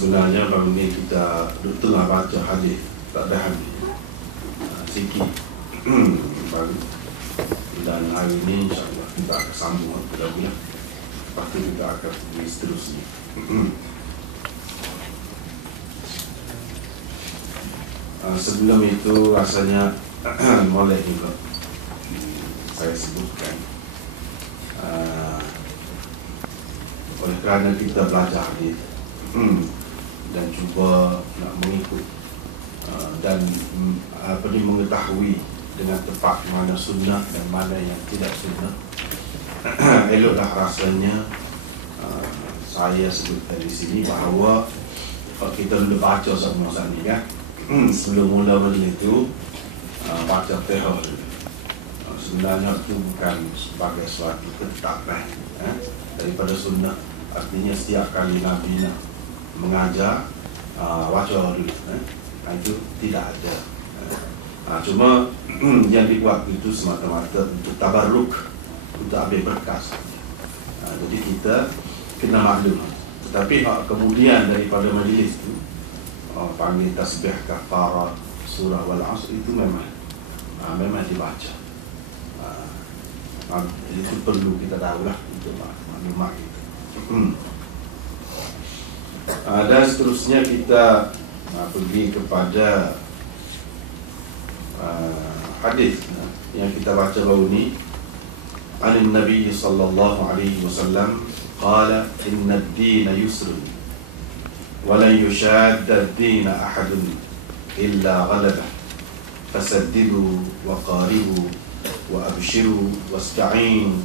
sebenarnya baru ni kita tengah baca hadis tak ada hadis sikit baru, dan hari ini insyaAllah kita akan sambung ya. Lepas tu kita akan pergi seterusnya. Sebelum itu rasanya boleh juga saya sebutkan, oleh kerana kita belajar hadis dan cuba nak mengikut dan mengetahui dengan tepat mana sunnah dan mana yang tidak sunnah, eloklah rasanya saya sebutkan di sini bahawa kita boleh baca sama-sama ni kan. Sebelum mula majlis itu baca tehol. Sebenarnya itu bukan sebagai suatu ketetapan daripada sunnah. Artinya setiap kali Nabi nak mengajar baca dulu, itu tidak ada. Cuma yang dibuat itu semata-mata untuk tabarruk, untuk ambil berkas. Jadi kita kena maklum. Tetapi kemudian daripada majlis itu panggil tasbih kafarat surah wal asr itu memang dibaca. Itu perlu kita tahulah untuk maklumat kita. Dan seterusnya kita pergi kepada hadis yang kita baca baru ni. An Nabi sallallahu alaihi wasallam qala inna ad-din yusrun wa lan yushadda ad-din ahadun illa ghalabah fasaddidu wa qaribu wa abshiru wasta'in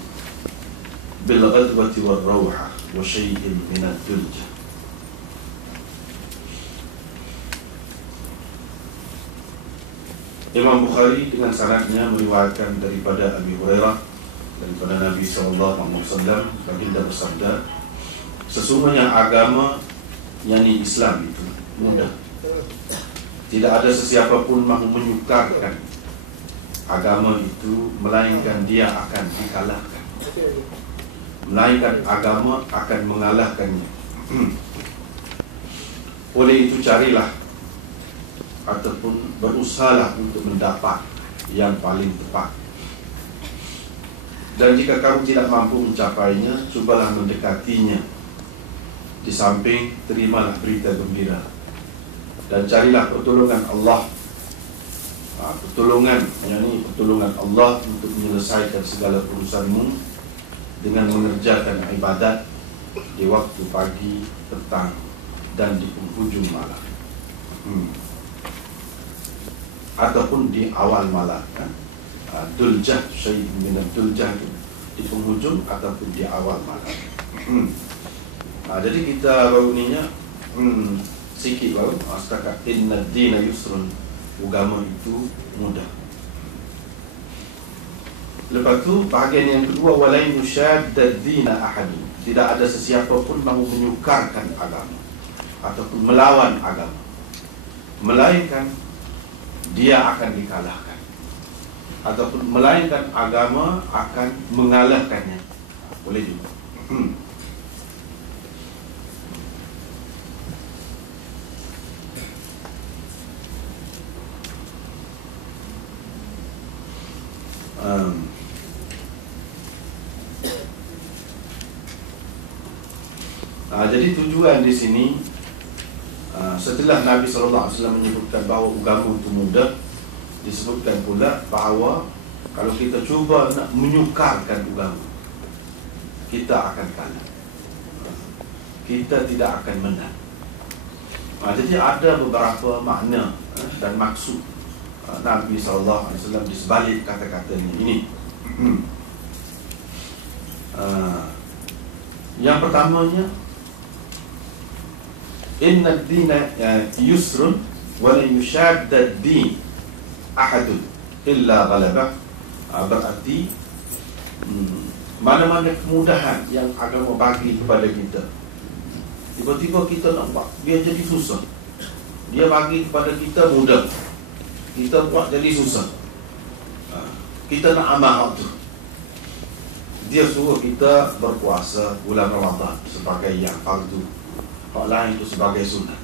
bil ghadwati war rawha wa shay'in min ad-dulja. Imam Bukhari dengan sanadnya meriwayatkan daripada Abi Hurairah daripada Nabi SAW, baginda bersabda, sesungguhnya agama yakni Islam itu mudah. Tidak ada sesiapa pun mahu menyukarkan agama itu, melainkan dia akan dikalahkan, melainkan agama akan mengalahkannya. Oleh itu carilah ataupun berusahalah untuk mendapat yang paling tepat. Dan jika kamu tidak mampu mencapainya, cubalah mendekatinya. Di samping terimalah berita gembira dan carilah pertolongan Allah. Pertolongan Allah untuk menyelesaikan segala urusanmu dengan mengerjakan ibadat di waktu pagi, petang dan di penghujung malam, ataupun di awal malam. Duljah, syait minat duljah itu di penghujung ataupun di awal malam. Jadi kita baru ni sikit baru setakat inna ad-dina yusrun, agama itu mudah. Lepas tu bahagian yang kedua, walain yushadda ad-dina ahadun, tidak ada sesiapa pun mahu menyukarkan agama ataupun melawan agama, melainkan dia akan dikalahkan, ataupun melainkan agama akan mengalahkannya. Boleh juga. Jadi tujuan di sini, setelah Nabi SAW menyebutkan bahawa agama itu mudah, disebutkan pula bahawa kalau kita cuba nak menyukarkan agama, kita akan kalah, kita tidak akan menang. Jadi ada beberapa makna dan maksud Nabi SAW di sebalik kata-katanya ini. Yang pertamanya, inna ad-dina yusrun wa la yushadda ad-din ahadun illa ghalabah. Berarti mana-mana kemudahan yang agama bagi kepada kita, tiba-tiba kita nak buat, dia jadi susah. Dia bagi kepada kita mudah, kita buat jadi susah. Kita nak amal tu, dia suruh kita berpuasa bulan Ramadan sebagai yang fardu, hak lain itu sebagai sunat.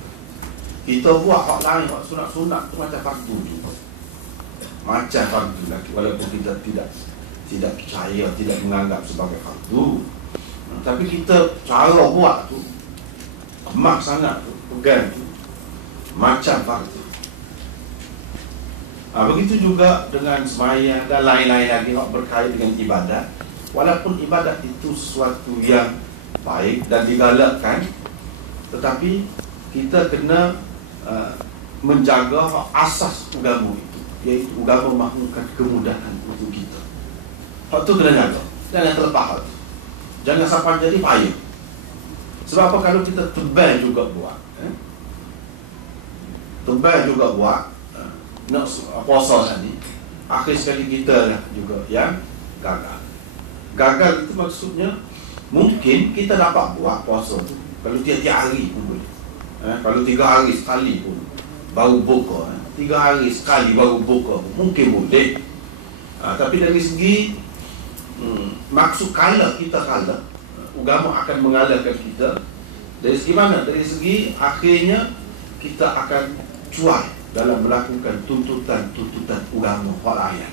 Kita buat hak lain, hak sunat-sunat tu macam fardu juga. Macam fardu lagi, walaupun kita tidak percaya, tidak menganggap sebagai fardu. Tapi kita cara buat tu emak sangat tu, pegang tu macam fardu. Begitu juga dengan sembahyang dan lain-lain lagi yang berkait dengan ibadat. Walaupun ibadat itu sesuatu yang baik dan digalakkan, tetapi kita kena menjaga asas agama itu, iaitu agama mahukan kemudahan untuk kita. Hak tu kena jaga, jangan terlepas hak tu. Jangan sampai jadi payah. Sebab apa? Kalau kita tebal juga buat, nak puasa tadi, akhir sekali kita lah juga yang gagal. Gagal itu maksudnya mungkin kita dapat buat puasa tu kalau tiap-tiap hari pun boleh. Kalau 3 hari sekali pun baru buka, 3 hari sekali baru buka pun mungkin boleh. Tapi dari segi maksud kalah, kita kalah, agama akan mengalahkan kita. Dari segi mana? Dari segi akhirnya kita akan cuai dalam melakukan tuntutan agama hak lain.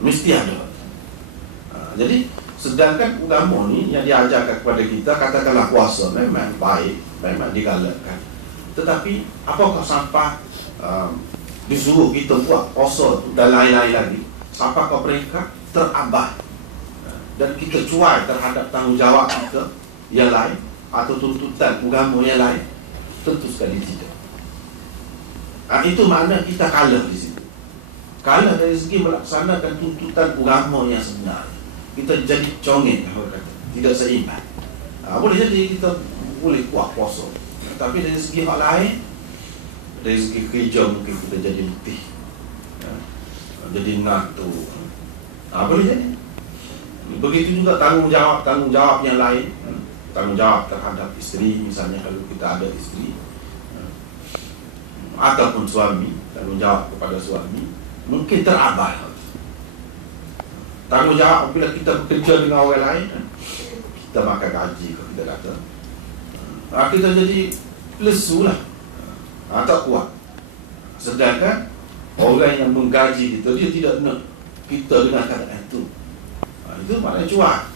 Mesti ada. Jadi sedangkan agama ni yang diajarkan kepada kita, katakanlah puasa, memang baik, memang digalakkan. Tetapi apakah sampai disuruh kita buat puasa dan lain-lain lagi, sampai ke mereka terabai dan kita cuai terhadap tanggungjawab kita yang lain atau tuntutan agama yang lain? Tentu sekali tidak. Itu makna kita kalah di situ. Kalah dari segi melaksanakan tuntutan agama yang sebenar. Kita jadi congeng, tidak seimbang. Boleh jadi kita boleh kuat puasa, tapi dari segi hal lain, dari segi kerja mungkin kita jadi letih, jadi natu. Boleh jadi. Begitu juga tanggungjawab yang lain, tanggungjawab terhadap isteri misalnya, kalau kita ada isteri, ataupun suami, tanggungjawab kepada suami mungkin terabai. Tanggungjawab apabila kita bekerja dengan orang lain, kita makan gaji kalau kita kata, kita jadi lesu lah, tak kuat. Sedangkan orang yang menggaji kita, dia tidak nak kita dengan keadaan itu. Itu maknanya cuak.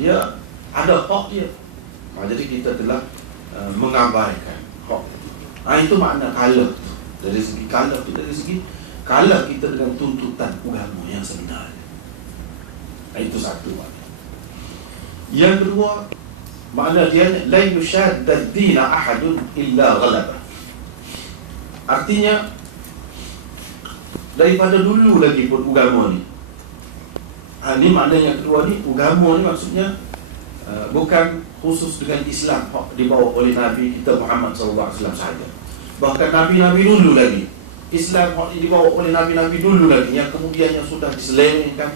Dia ada hak dia. Jadi kita telah mengabaikan hak. Itu makna kalah. Dari segi kalah, dari segi kalah kita dengan tuntutan agama yang sebenarnya. Itu satu makna. Yang kedua, makna dia la yushadda ad-din ahadun illa ghalaba. Artinya daripada dulu lagi pun agama ni. Ini makna yang kedua ni, agama ni maksudnya bukan khusus dengan Islam dibawa oleh Nabi kita Muhammad SAW sahaja. Bahkan Nabi-Nabi dulu lagi, Islam dibawa oleh Nabi-Nabi dulu lagi, yang kemudian yang sudah diselewengkan,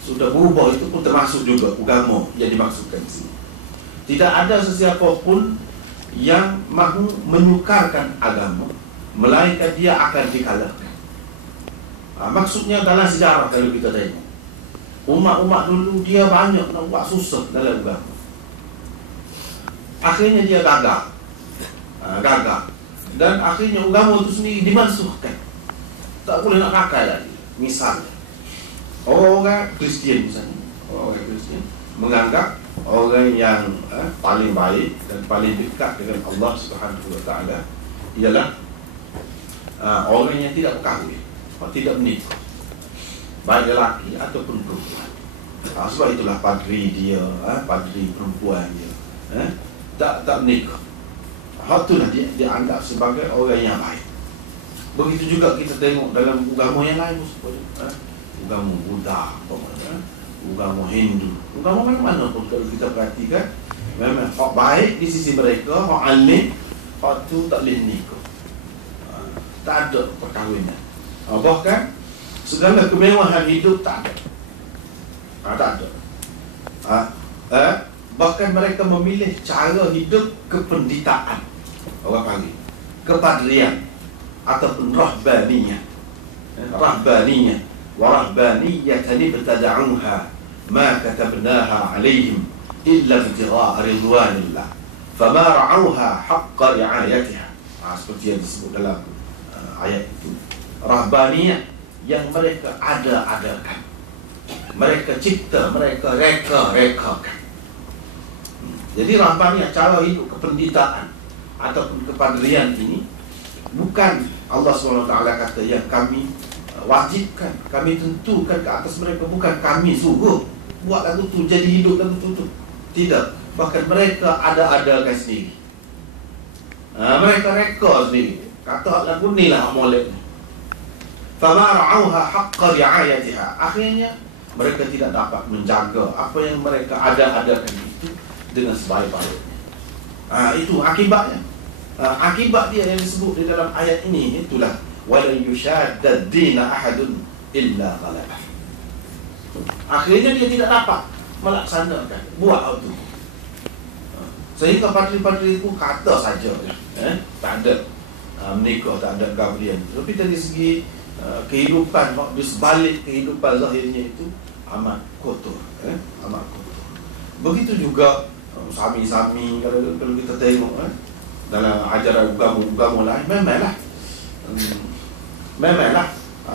sudah berubah, itu pun termasuk juga agama yang dimaksudkan di sini. Tidak ada sesiapa pun yang mahu menyukarkan agama, melainkan dia akan dikalahkan. Maksudnya dalam sejarah kalau kita tengok, umat-umat dulu dia banyak nak buat susah dalam agama. Akhirnya dia gagal. Dan akhirnya agama itu sendiri dimansuhkan, tak boleh nak pakai lagi. Misalnya orang Kristian misalnya, orang Kristian menganggap orang yang paling baik dan paling dekat dengan Allah Subhanahu Wa Taala ialah orang yang tidak berkahwin, tidak menikah, baik lelaki ataupun perempuan. Sebab itulah padri dia, padri perempuan dia, tak menikah. Hal itulah dia anggap sebagai orang yang baik. Begitu juga kita tengok dalam agama yang lain, agama Buddha, agama Hindu, agama mana-mana pun kalau kita perhatikan, memang hak baik di sisi mereka, hak alim, hak tu tak boleh nikah, tak ada perkahwinan. Bahkan segala kemewahan hidup tak ada. Tak ada. Bahkan mereka memilih cara hidup kependitaan, orang panggil kepadrian ataupun rahbaniyah. Wa rahbaniyatan ibtada'uha ma katabnaha 'alaihim illa ibtigha'a ridwanillah fama ra'auha haqqa ri'ayatiha. Seperti yang disebut dalam ayat itu. Rahbaniyah yang mereka ada-adakan, mereka cipta, mereka reka-rekakan. Jadi rahbaniyah, cara hidup kependitaan ataupun kepadrian ini bukan Allah SWT kata yang kami wajibkan, kami tentukan ke atas mereka, bukan kami suruh buat lagu tu, jadi hidup lagu tu. Tidak, bahkan mereka ada-adakan sendiri. Mereka reka sendiri. Kata lagu ni lah molek ni. Fama ra'auha haqqa ri'ayatiha. Akhirnya mereka tidak dapat menjaga apa yang mereka ada-adakan itu dengan sebaik-baiknya. Itu akibatnya. Akibat dia yang disebut di dalam ayat ini, itulah wala yushaddad dina ahadun illa ghalabah. Akhirnya dia tidak dapat melaksanakan, buat itu. Sehingga padri-padri itu kata saja, tak ada menikah, tak ada kahwin. Tapi dari segi kehidupan, di sebalik kehidupan zahirnya itu amat kotor, amat kotor. Begitu juga sami-sami, kalau kita tengok dalam ajaran agama lain, memanglah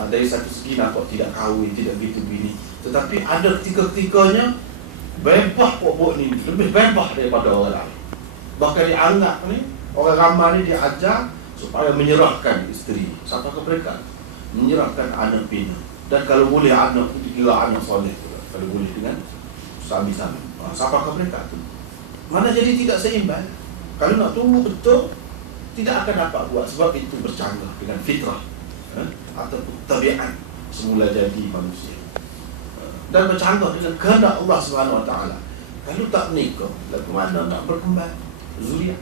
dari satu segi nampak tidak kahwin, tidak gitu begini. Tetapi ada ketika-ketikanya bebah pokok ni lebih bebah daripada orang lain. Bahkan dianggap ni orang ramai ni diajar supaya menyerahkan isteri. Siapa ke mereka? Menyerahkan anak bina. Dan kalau boleh anak itu dikira anak soleh pula. Kalau boleh dengan sami-sami. Siapa ke mereka tu? Mana jadi tidak seimbang. Kalau nak tunggu betul, tidak akan dapat buat. Sebab itu bercanggah dengan fitrah ataupun tabiat semula jadi manusia. Dan bercanggah dengan kehendak Allah SWT. Kalau tak menikah, lalu mana nak berkembang zuriat?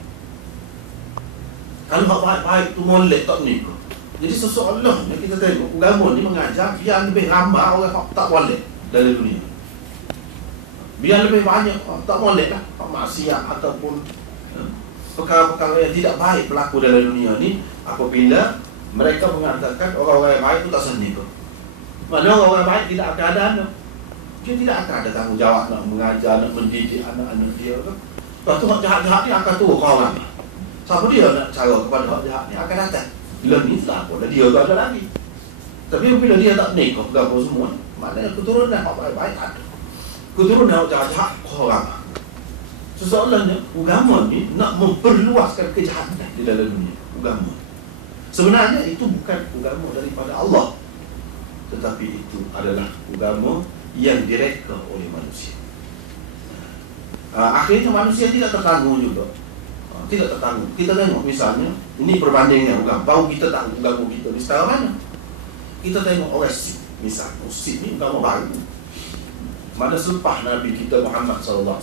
Kalau hak baik-baik tu molek tak menikah. Jadi sesoalnya kita tengok agama ni mengajar biar lebih ramai orang hak tak boleh dalam dunia. Biar lebih banyak tak boleh lah hak maksiat ataupun perkara-perkara yang tidak baik berlaku dalam dunia ni apabila mereka mengatakan orang-orang yang baik tu tak senikah. Mana orang-orang baik tidak akan ada anak. Dia tidak akan ada tanggungjawab nak mengajar, nak mendidik anak-anak dia kan. Lepas tu hak jahat-jahat ni akan turun ke orang. Siapa dia nak cara kepada hak jahat ni akan datang. Bila ni tak apa, dia tak ada lagi. Tapi bila dia tak nikah berapa semua, maknanya keturunan hak baik-baik tak ada. Keturunan hak jahat-jahat ke orang. Soalannya, agama ni nak memperluaskan kejahatan di dalam dunia. Agama. Sebenarnya itu bukan agama daripada Allah. Tetapi itu adalah agama yang direka oleh manusia. Akhirnya manusia tidak tertanggung juga. Tidak tertanggung. Kita tengok misalnya, ini perbandingan agama. Baru kita tahu agama kita di setara mana. Kita tengok orang Sikh. Misalnya, Sikh ni agama baru. Mana selepas Nabi kita Muhammad SAW.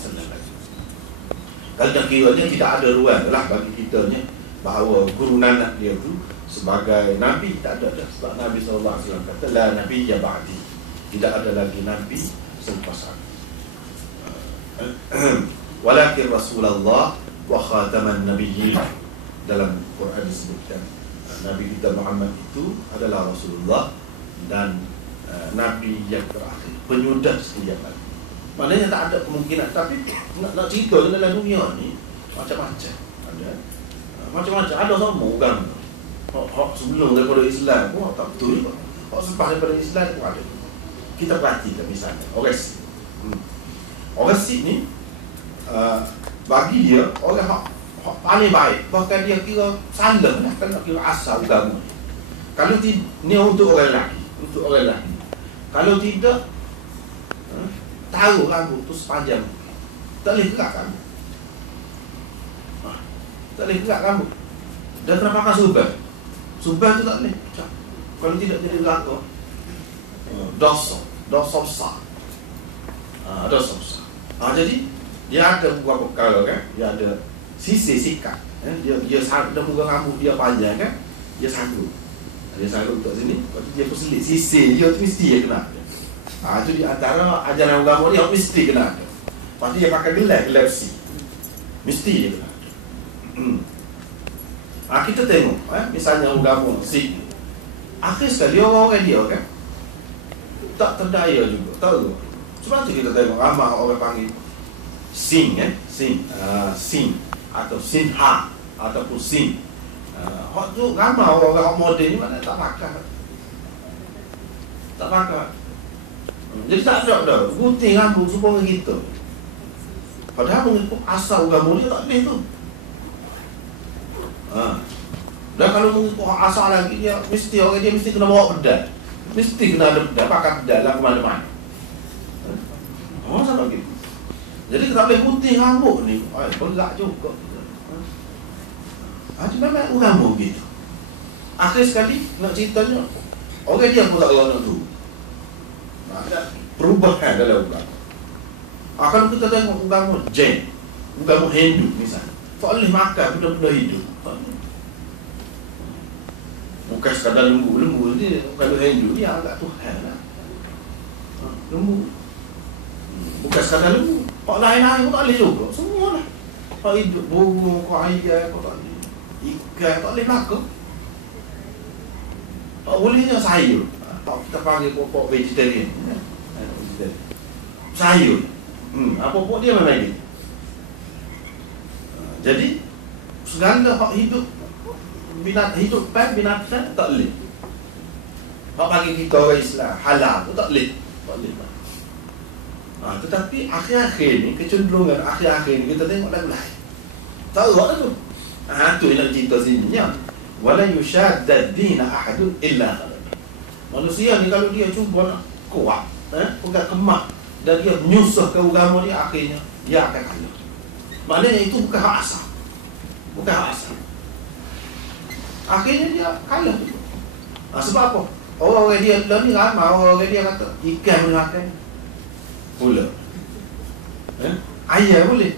Kalau dah kiranya tidak ada ruang lah bagi kita ni bahawa guru nanak dia tu sebagai Nabi, tak ada dah. Sebab Nabi SAW kata la Nabi ya ba'di, tidak ada lagi Nabi selepas aku. Walakin Rasulullah wa khataman nabiyyin. Dalam Quran disebutkan Nabi kita Muhammad itu adalah Rasulullah dan Nabi yang terakhir, penyudah sekalian lagi. Maknanya tak ada kemungkinan. Tapi nak cerita dalam dunia ni macam-macam. Ada macam-macam. Ada semua agama. Hak sebelum daripada Islam pun tak betul juga. Hak selepas daripada Islam pun ada. Kita perhatikan misalnya orang Sikh. Orang Sikh ni bagi dia orang hak paling baik. Bahkan dia kira salah lah kalau nak kira asal agama ni. Kalau ni untuk orang lelaki, untuk orang lelaki. Kalau tidak, taruh rambut tu sepanjang, tak boleh gerak rambut. Tak boleh gerak rambut. Dan kena pakai subhan. Subhan tu tak boleh. Kalau tidak jadi gerak, dosa besar. Dosa besar. Jadi dia ada beberapa perkara kan. Dia ada sisi sikat. Dia sarut muka rambut dia panjang kan. Dia sarut. Dia sarut untuk sini. Lepas tu dia perselit sisi dia tu mesti dia kena. Itu di antara ajaran agama ni yang mesti kena ada. Lepas tu dia pakai gelap besi. Mesti dia kena ada. Kita tengok misalnya agama Sikh. Akhir sekali orang-orang dia kan tak terdaya juga. Tahu. Sebab tu kita tengok ramai orang panggil Sin kan, sin atau sinha ataupun sin. Hak tu ramai orang moden ni mana tak pakai. Tak pakai. Jadi tak ada dah gunting rambut supaya kita. Padahal mengikut asal agama dia tak boleh tu. Dan kalau mengikut asal lagi dia mesti kena bawa pedal. Mesti kena ada pedal, pakai pedal lah ke mana-mana. Sama gitu. Jadi kita tak boleh gunting rambut ni. Perak juga. Itu memang agama gitu. Akhir sekali nak ceritanya, orang dia pun tak nak tu. Ada perubahan dalam agama. Kalau kita tengok agama Jain, agama Hindu misalnya, tak boleh makan benda-benda hidup. Bukan sekadar lembu ni, kalau Hindu ni agak Tuhan lah. Lembu. Bukan sekadar lembu. Hak lain-lain pun tak boleh juga. Semua lah. Hak hidup, burung, ayam, tak boleh. Ikan, tak boleh belakang. Tak bolehnya sayur. Kita panggil pokok vegetarian. Sayur. Apa-apa dia memang ini. Jadi segala hak hidup binatang tak boleh. Hak bagi kita orang Islam halal tu tak boleh. Tak boleh. Tetapi akhir-akhir ni kecenderungan akhir-akhir ni kita tengok lagu lain. Tak ada tu. Tu yang nak cerita sini ya. Wala yushaddad din ahadun illa ghalaba. Manusia ni kalau dia cuba nak kuat, pegang kemak dan dia menyusahkan agama dia, akhirnya dia akan kalah. Maknanya itu bukan hak asal. Bukan hak asal. Akhirnya dia kalah juga. Sebab apa? Orang dia ni ramai, orang dia kata ikan boleh makan. Pula. Ayam boleh.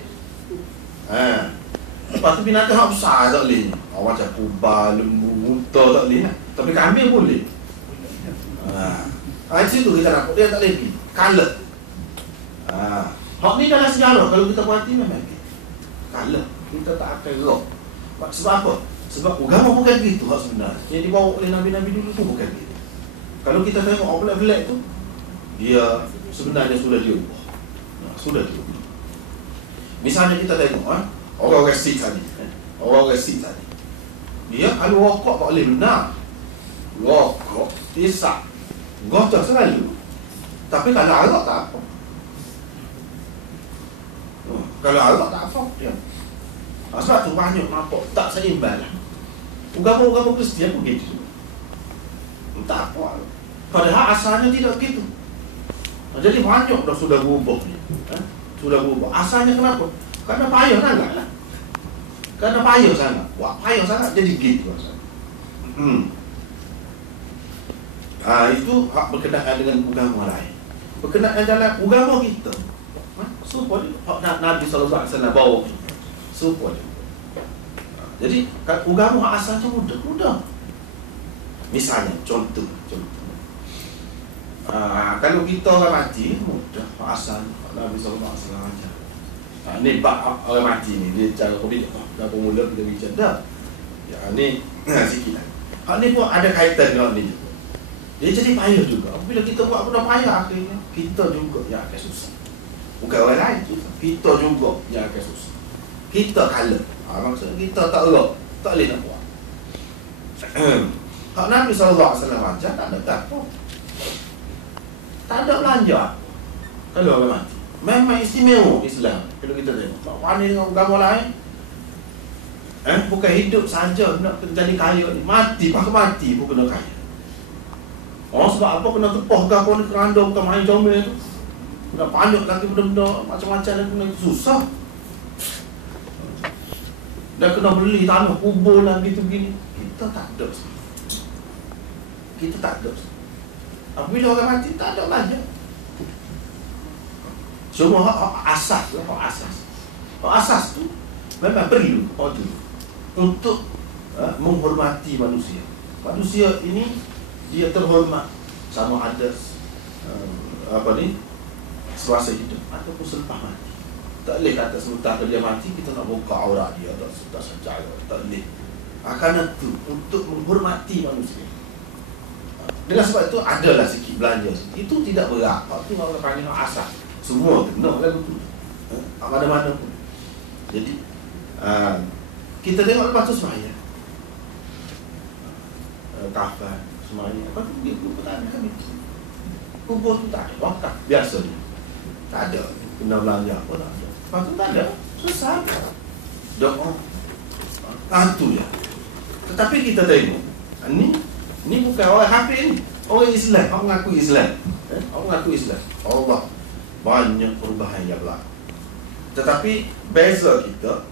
Lepas tu binatang hak besar tak boleh. Macam kubal, lembu, unta tak boleh. Tapi kambing boleh. Di situ kita nampak dia tak boleh pergi. Kalah. Hak ni dalam sejarah kalau kita perhati memang kalah. Kita tak akan rock. Sebab apa? Sebab agama bukan gitu hak sebenarnya. Yang dibawa oleh Nabi-Nabi dulu tu bukan gitu. Kalau kita tengok orang belak-belak tu, dia sebenarnya sudah diubah. Sudah diubah. Misalnya kita tengok orang-orang Sikh tadi. Orang-orang Sikh tadi. Dia kalau rokok tak boleh benar. Rokok, isap, gocok selalu. Tapi kalau arak tak apa. Kalau arak tak apa dia. Sebab tu banyak nampak tak seimbang lah. Agama-agama Kristian pun begitu. Tak apa. Padahal asalnya tidak begitu. Jadi banyak dah sudah berubah ni. Sudah berubah. Asalnya kenapa? Kerana payah sangat lah. Kerana payah sangat. Wah, payah sangat jadi gitu asalnya. Itu hak berkenaan dengan agama lain. Berkenaan dalam agama kita. Supaya hak Nabi SAW bawa kita. Supaya. Jadi agama hak asalnya mudah. Misalnya contoh. Kalau kita orang mati mudah hak asal Nabi SAW ajar. Ni bab orang mati ni dia cara COVID dah mula kita bincang dah. Ni sikit lah. Hak ni pun ada kaitan dengan ni juga. Dia jadi payah juga. Bila kita buat benda payah akhirnya kita juga yang akan susah. Bukan orang lain susah. Kita juga yang akan susah. Kita kalah. Maksudnya kita tak elok. Tak boleh nak buat. Hak Nabi SAW ajar tak ada apa. Tak ada belanja. Kalau orang mati memang istimewa Islam. Kalau kita tengok pandai dengan agama lain, bukan hidup saja nak jadi kaya ni. Mati pun kena kaya. Sebab apa kena tepah ke apa ni keranda bukan main comel tu. Kena panjat kaki benda-benda macam-macam dan kena susah. Dan kena beli tanah kubur lah gitu-gini. Kita tak ada. Apabila orang mati tak ada belanja. Semua hak asas tu, hak asas tu memang perlu untuk menghormati manusia. Manusia ini dia terhormat sama ada semasa hidup ataupun selepas mati. Tak boleh kata sementara dia mati kita nak buka aurat dia atau sudah saja. Tak boleh. Kerana itu untuk menghormati manusia. Dengan sebab itu adalah sikit belanja. Itu tidak berat. Waktu orang panggil asas. Semua kena kan betul. Mana-mana pun. Jadi kita tengok lepas tu sembahyang, kafan sembahyang, lepas tu dia pun tak ada kami. Kubur tu tak ada wakaf biasa ni, tak ada kena belanja apa tak ada. Lepas tu tak ada, susah doa. Tu je. Tetapi kita tengok ni bukan orang kafir ni, orang Islam, orang mengaku Islam, orang mengaku Islam. Allah banyak perubahan yang berlaku. Tetapi beza kita,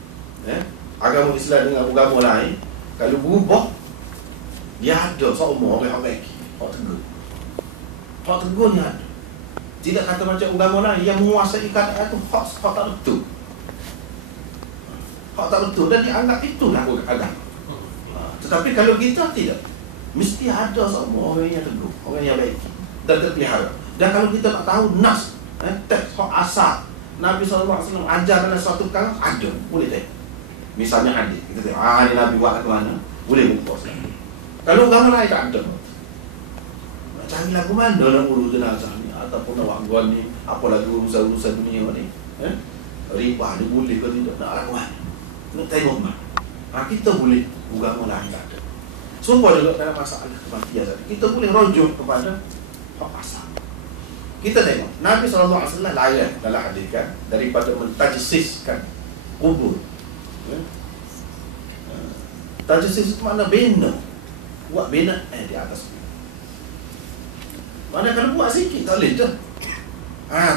agama Islam dengan agama lain, kalau berubah, dia ada seumur orang baik, hak tegur ni ada. Tidak kata macam agama lain yang menguasai keadaan itu, hak tak betul. Hak tak betul dan dianggap itulah agama. Tetapi kalau kita tidak, mesti ada semua orang yang teguh, orang yang baik dan terpelihara. Dan kalau kita tak tahu nas, teks hak asal Nabi SAW ajar dalam suatu perkara, ada, boleh tengok. Misalnya hadis, kita tengok, ni Nabi buat ke mana, boleh buka. Kalau agama lain tak ada, cari lagu mana nak urus jenazah ni, ataupun nak buat ni, apa lagi urusan-urusan dunia ni, ribah ni boleh ke tidak, nak lagu mana, nak tengok mana. Kita boleh, agama lain tak ada. Semua juga dalam masalah kematian tadi, kita boleh rujuk kepada hak asal. Kita tengok Nabi SAW layan dalam hadis kan, daripada mentajsiskan kubur. Tajsis itu makna bina, buat bina di atas. Mana kalau buat sikit tak boleh tu.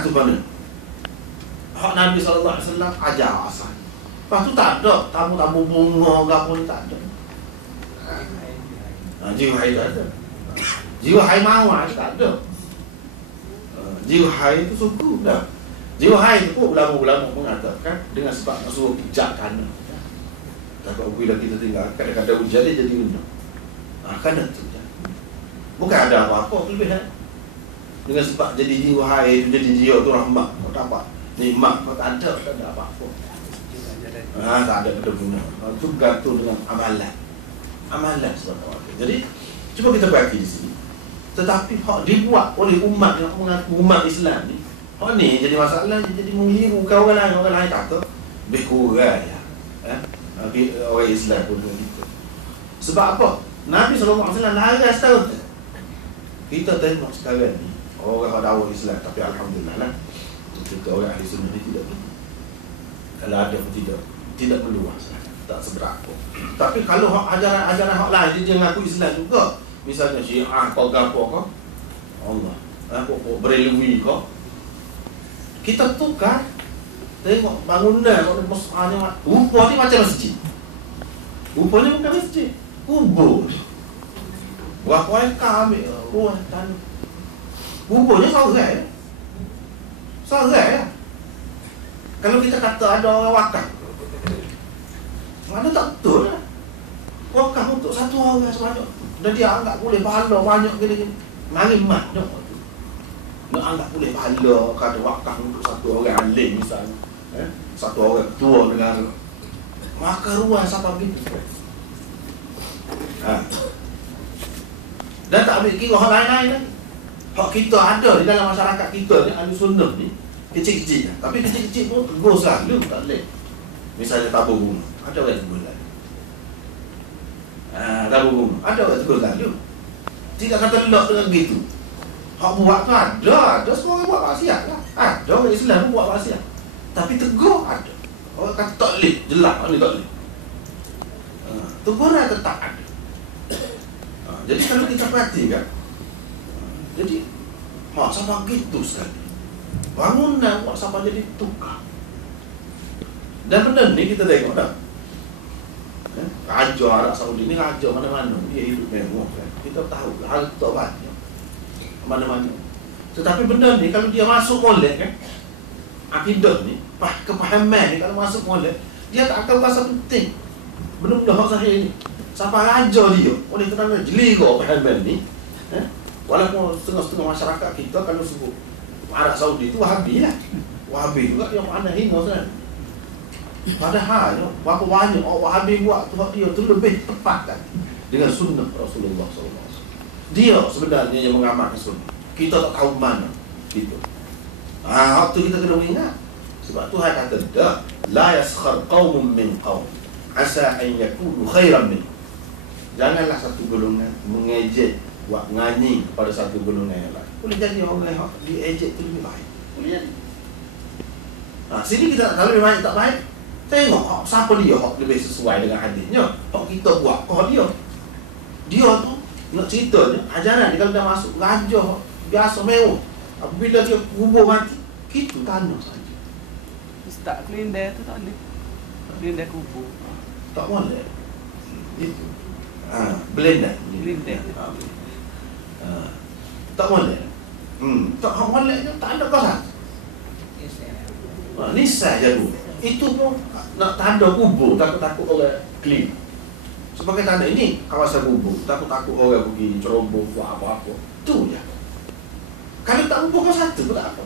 Tu mana hak Nabi SAW ajar asal. Lepas tu tak ada tamu-tamu bunga ke apa tak ada. Jiwa hai tak ada. Jiwa hai mawar tak ada. Jiwa hai itu suku dah. Jiwa hai itu pun ulama-ulama mengatakan dengan sebab nak suruh pijak tanah. Takut bila kita tinggal kadang-kadang hujan dia jadi rendah. Kerana tu bukan ada apa-apa kelebihan. Dengan sebab jadi jiwa hai itu jadi jiwa tu rahmat. Kau dapat nikmat, kau tak ada apa-apa. Tak ada guna. Itu bergantung dengan amalan. Amalan sebab apa. Jadi cuba kita perhati di sini. Tetapi hak dibuat oleh umat yang mengaku umat Islam ni, hak ni jadi masalah, jadi menghirukan orang lain kata lebih kurang ya. Orang Islam pun begitu. Sebab apa? Nabi SAW laras tahun tu. Kita tengok sekarang ni orang dakwah Islam, tapi alhamdulillah lah, kita orang ahli sunnah ni tidak begitu. Kalau ada pun tidak meluas, tak seberapa. Tapi kalau ajaran hak lain dia mengaku Islam juga, misalnya Syiah kau gapo kau, Allah, kau berelewi kau, kita tukar. Tengok bangunan kalau masanya rupa ni macam masjid. Rupanya bukan masjid, kubur. Berapa ekar ambil ruang tanah. Kuburnya seorang. Kalau kita kata ada orang wakaf, mana tak betul lah. Wakaf untuk satu orang sebanyak. Dan dia anggap boleh pahala banyak gini-gini. Mari mat nak anggap boleh pahala kata wakaf untuk satu orang alim misalnya, satu orang ketua negara. Maka ruang siapa begitu. Dan tak ambil kira hal lain-lain lagi. Hak kita ada di dalam masyarakat kita ni, ahli sunnah ni, kecil-kecil. Tapi kecil-kecil pun tegur selalu, tak boleh. Misalnya tabur bunga, ada orang tegur selalu. Tabur bunga, ada orang tegur selalu. Tidak kata lelak dengan begitu. Hak buat tu ada semua orang buat maksiat lah. Ada orang Islam pun buat maksiat. Tapi tegur ada. Orang kata tak boleh, jelas ni tak boleh. Teguran tetap ada. Jadi kalau kita perhatikan, jadi sampai gitu sekali. Bangunan sampai jadi tukar. Dan benda ni kita tengok dah. Raja Arab Saudi ni raja mana-mana, dia hidup mewah kan. Kita tahu harta banyak mana-mana. Tetapi benda ni kalau dia masuk molek kan, akidah ni, kepahaman ni kalau masuk molek, dia tak akan rasa penting. Benda-benda hak sahih ni. Sampai raja dia, oleh kerana jeli kau pahaman ni, walaupun setengah-setengah masyarakat kita kalau sebut Arab Saudi tu Wahabi lah. Wahabi juga yang mana hina kan. Padahal berapa banyak orang Wahabi buat tu dia tu lebih tepat kan dengan sunnah Rasulullah SAW. Dia sebenarnya yang mengamalkan sunnah. Kita tak tahu mana gitu. Waktu kita kena ingat Sebab Tuhan kata dah, la yaskhar qaumun min qaum asa an yakunu khairan min. Janganlah satu golongan mengejek, buat ngani pada satu golongan yang lain. Boleh jadi orang yang diejek tu lebih baik. Boleh jadi. Sini kita tak tahu memang tak baik. Tengok siapa dia lebih sesuai dengan hadisnya. Kita buat dia. Dia tu nak cerita ni, ajaran dia kalau dah masuk gajah biasa mewah. Apabila dia kubur mati, kita tanah saja. Ustaz kelindar tu tak boleh. Kelindar kubur. Tak boleh. Itu. Belendar. Tak boleh. Tak boleh, tak ada kawasan. Nisai je dulu. Itu pun nak tanda kubur, takut-takut orang clean. Sebagai tanda ini kawasan kubur, takut-takut orang pergi ceroboh buat apa-apa. Tu je. Kalau tak kubur kawasan satu pun tak apa.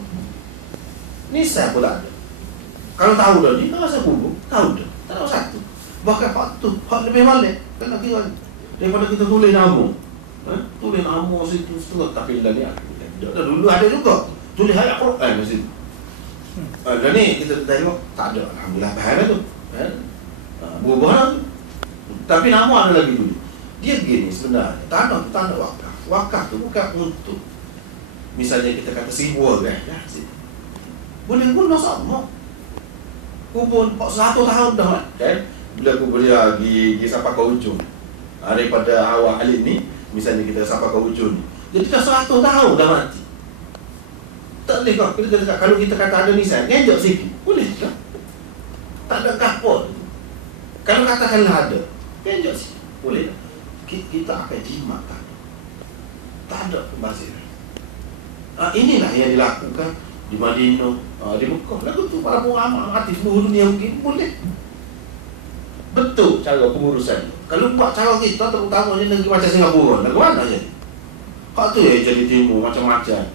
Nisai pun tak ada. Kalau tahu dah ni kawasan kubur, tahu dah. Tak ada satu. Bahkan hak tu, hak lebih balik. Kena kira daripada kita tulis nama. Tulis nama situ setengah, tapi dah ni dulu ada juga. Tulis ayat Quran di situ. Dan ni kita tengok tak ada. Alhamdulillah faham tu. Berubah lah. Tapi nama ada lagi dulu. Dia gini sebenarnya. Tanah tu tanah wakaf. Wakaf tu bukan untuk, misalnya kita kata 1000 orang. Boleh guna sama. Kubur 100 tahun dah kan. Bila kubur dia pergi sampai ke ujung. Daripada awal Halid ni, misalnya kita sampai ke ujung ni, jadi dah 100 tahun dah mati. Tak boleh kau. Kalau kita kata ada nisan, ngejok sikit. Boleh tak? Tak ada kapot. Kalau katakanlah ada, ngejok sikit. Boleh tak? Kita akan jimat tak? Tak ada pembaziran. Inilah yang dilakukan di Madinah, di Mekah. Lalu tu para ulama mati seluruh dunia mungkin boleh. Betul cara pengurusan. Kalau buat cara kita, terutamanya negeri macam Singapura, negeri mana je? Hak tu ya jadi timur macam-macam.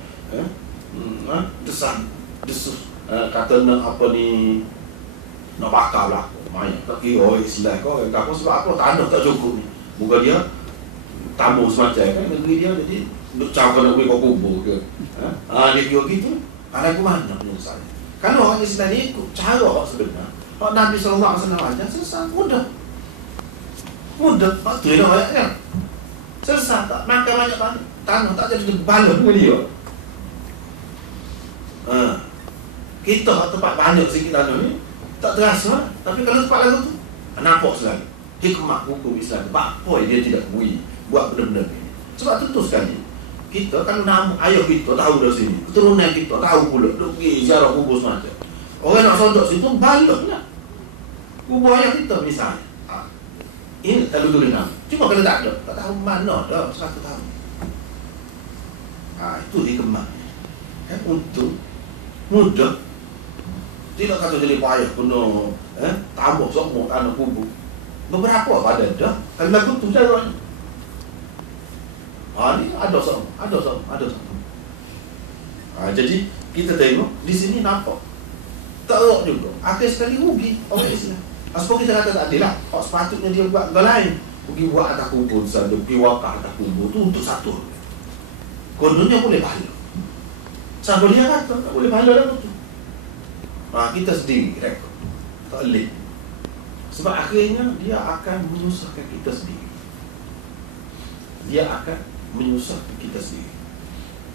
Desus kata nak apa ni, nak bakar lah mayat. Tak kira orang Islam kau orang apa, sebab apa tak ada tak cukup ni. Bukan dia tamu semacam kan negeri dia, jadi duk campur nak beri kau kubur ke. Dia kira gitu. Ada ke mana penyelesaian? Kalau orang Islam ni ikut cara orang sebenar, Pak Nabi SAW aja selesai, mudah. Hak tu yang banyak kan. Selesai tak makan banyak tanah tak jadi balon pun dia. Kita tempat banyak sikit tanah ni tak terasa, tapi kalau tempat lagu tu nampak selalu hikmah hukum Islam. Apa dia tidak buat benda-benda ni. Sebab tu sekali kita kalau nama ayah kita tahu dah sini, keturunan kita tahu pula duk pergi ziarah kubur semacam. Orang nak sodok situ balon lah. Kubur ayah kita misalnya. Ini tak tulis nama. Cuma kalau tak ada, tak tahu mana dah 100 tahun. Itu hikmah. Untuk mudah. Tidak kata jadi payah kena tambah semua tanah kubur. Beberapa pada dah. Kalau lagu tu caranya. Ni ada sama. Jadi kita tengok di sini nampak. Tak juga. Akhir sekali rugi orang Islam. Sebab kita kata tak adil lah. Sepatutnya dia buat benda lain. Pergi buat atas kubur sana, pergi wakaf atas kubur tu untuk satu. Kononnya boleh pahala. Siapa dia kata tak boleh pahala lah tu. Kita sendiri rekod. Tak boleh. Sebab akhirnya dia akan menyusahkan kita sendiri.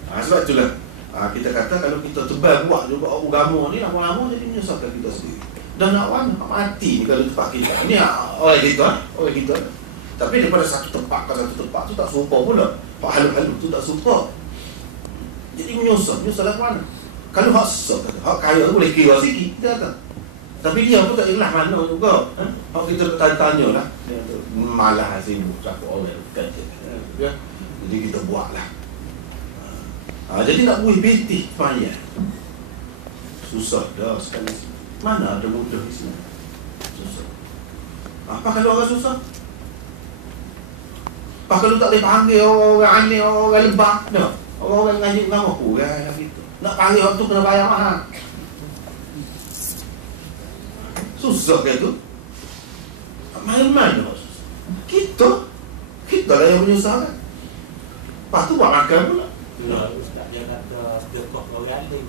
Sebab itulah kita kata kalau kita tebal buat juga agama ni lama-lama jadi menyusahkan kita sendiri. Dan nak mati kalau tempat kita. Ni orang kita. Tapi daripada satu tempat ke satu tempat tu tak serupa pula. Pak halu-halu tu tak serupa. Jadi menyusah lah ke mana? Kalau hak sesak kata, hak kaya tu boleh kira sikit kita kata. Tapi dia pun tak ilah mana juga. Hak kita tanya lah. Malah sibuk cakap orang kata. Jadi kita buatlah. Jadi nak buih betih payah. Susah dah sekali. Mana ada mudah Islam? Susah. Apa kalau orang susah? Apa kalau tak boleh panggil orang aneh, orang lebah? Orang ngaji agama kurang lah gitu. Nak panggil orang tu kena bayar mahal. Susah ke tu? Mana-mana susah. Kita lah yang menyusahkan. Lepas tu buat makan pula. Ustaz dia kata dia kok orang alim.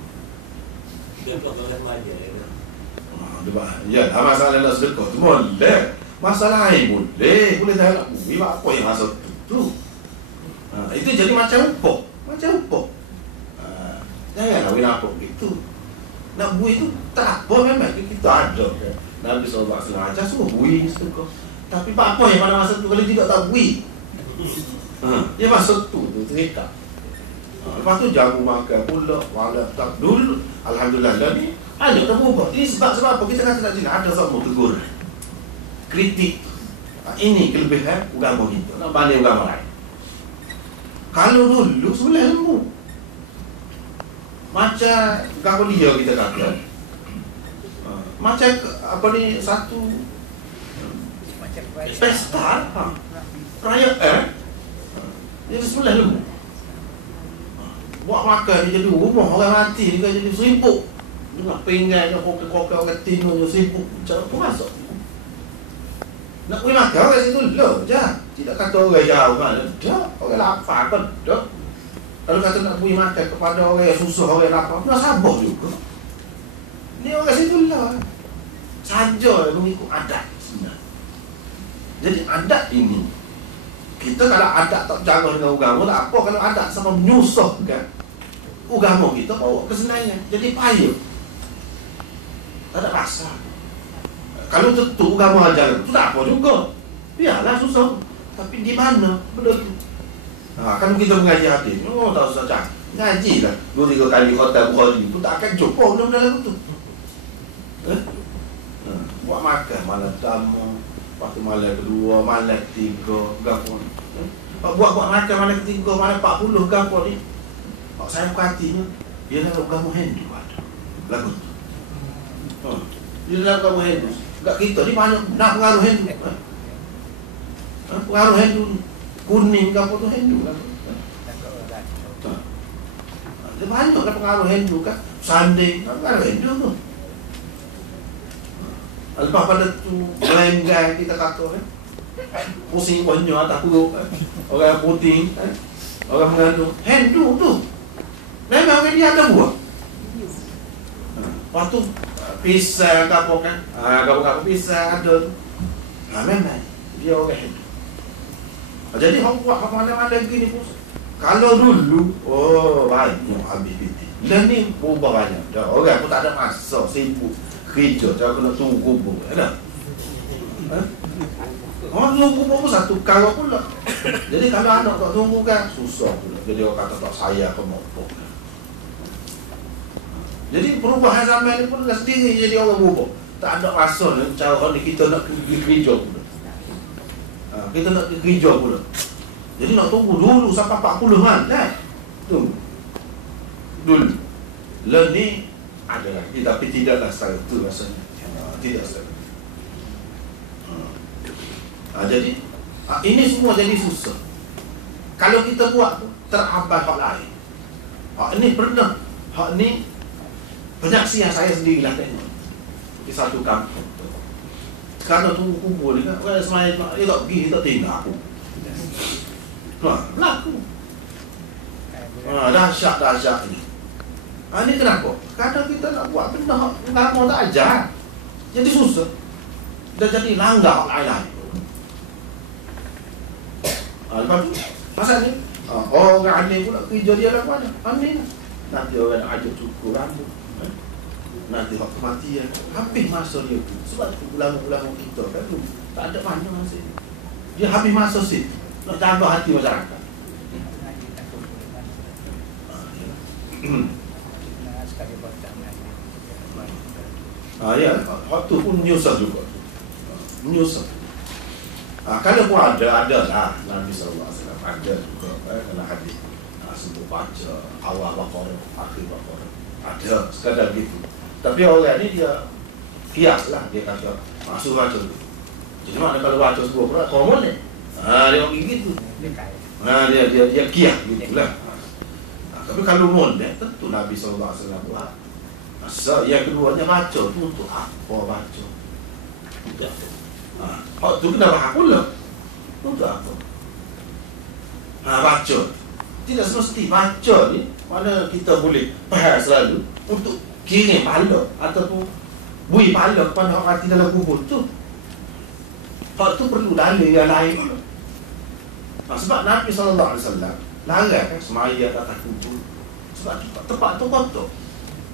Dia kok orang wajar. Ya, masalah nak sedekah tu boleh. Masalah lain boleh dah nak bui apa yang rasa tu. Itu jadi macam upok. Janganlah win apa gitu. Nak bui tu tak apa memang kita ada. Nabi SAW ajar semua bui sedekah. Tapi apa yang pada masa tu kalau tidak tak bui. Dia masa tu terikat. Lepas tu jamu makan pula wala tak dulu. Alhamdulillah dah ni ada terubah. Ini sebab apa kita kata tak ada semua tegur. Kritik. Ini kelebihan agama kita. Nak banding agama lain. Kalau dulu sebelah ilmu. Macam kalau dia kita kata. Macam apa ni satu pesta. Perayaan. Jadi sebelah ilmu. Buat makan dia jadi rumah orang mati dia jadi serimpuk. Dia nak pinggan dia kokek-kokek orang tino dia serimpuk. Cara apa masuk? Nak pergi makan orang situ loh je. Tidak kata orang jauh mana. Dah, orang lapar kan. Dah. Kalau kata nak pergi makan kepada orang yang susah, orang yang lapar, nak sabar juga. Ni orang situ lah. Saja mengikut adat sebenarnya. Jadi adat ini kita kalau adat tak jaga dengan agama tak apa, kalau adat sama menyusahkan agama kita bawa kesenangan jadi payah. Tak ada rasa. Kalau tentu agama ajar itu tak apa juga. Biarlah susah. Tapi di mana benda tu? Kalau kita mengaji hadis, tak usah cak. Ngajilah 2-3 kali khatam Bukhari itu tak akan jumpa benda-benda lagu tu. Buat makan malam tamu. Waktu malam kedua, malam ketiga, gapo ni. Buat makan malam ketiga, malam 40 gapo ni. Saya buka hatinya, dia nak agama Hindu ada. Lagu tu. Dia nak agama Hindu. Enggak kita ni banyak nak pengaruh Hindu. Pengaruh Hindu kuning gapo tu Hindu lah. Dia banyak lah pengaruh Hindu kan. Sanding, pengaruh Hindu tu. Lepas pada tu melenggang kita kata pusing banyak atas perut orang putih orang mengandung Hindu tu memang orang dia ada buah. Lepas tu pisang apa kan apa pisang ada tu memang dia orang Hindu. Jadi orang buat mana-mana gini pun kalau dulu banyak habis piti dan ni berubah banyak dah orang pun tak ada masa sibuk kerja, saya kena tunggu kubur, ada? Orang tunggu kubur pun satu kali pula. Jadi kalau anak tak tunggu kan, susah pula. Jadi orang kata tak saya ke mopok. Jadi perubahan zaman ni pun dah sendiri jadi orang berubah. Tak ada rasa ni, cara ni kita nak pergi kerja pula. Kita nak pergi kerja pula. Jadi nak tunggu dulu sampai 40 kan? Tunggu. Dulu. Learning ada lagi tapi tidaklah secara itu rasanya. Tidak secara. Jadi ini semua jadi susah. Kalau kita buat terabad hak lain. Ini pernah. Hak ni penyaksian saya sendiri lah tengok. Di satu kampung. Sekarang tunggu kubur ni kan. Orang semaya dia tak pergi, dia tak tinggal aku. Berlaku. Dahsyat ni. Ini kenapa? Kadang kita nak buat benda agama tak ajar. Jadi susah. Dah jadi langgar lain-lain. Lepas tu, pasal ni orang alim pula kerja dia lah mana? Amin. Nanti orang nak ajak cukur rambut. Nanti hak kematian. Habis masa dia tu. Sebab tu ulama-ulama kita kan tu tak ada mana masa ni. Dia habis masa situ. Nak jaga hati masyarakat. Ya, waktu pun menyusah juga. Menyusah. Kalau pun ada lah Nabi SAW ada juga kena hadis. Sebut baca awal Baqarah, akhir Baqarah. Ada sekadar gitu. Tapi orang ni dia kias lah, dia kata masuk baca tu. Jadi mana kalau baca sebuah Quran, common ni. Dia orang gitu. Dia kias gitulah. Tapi kalau molek tentu Nabi SAW buat. Masa yang keduanya baca tu untuk apa baca? Untuk apa? Tu kena faham pula. Untuk apa? Baca. Tidak semesti baca ni mana kita boleh faham selalu untuk kirim pahala ataupun beri pahala kepada orang mati dalam kubur tu. Hak tu perlu dalil yang lain. Sebab Nabi SAW larang kan semaya atas kubur. Sebab tempat tu kotor.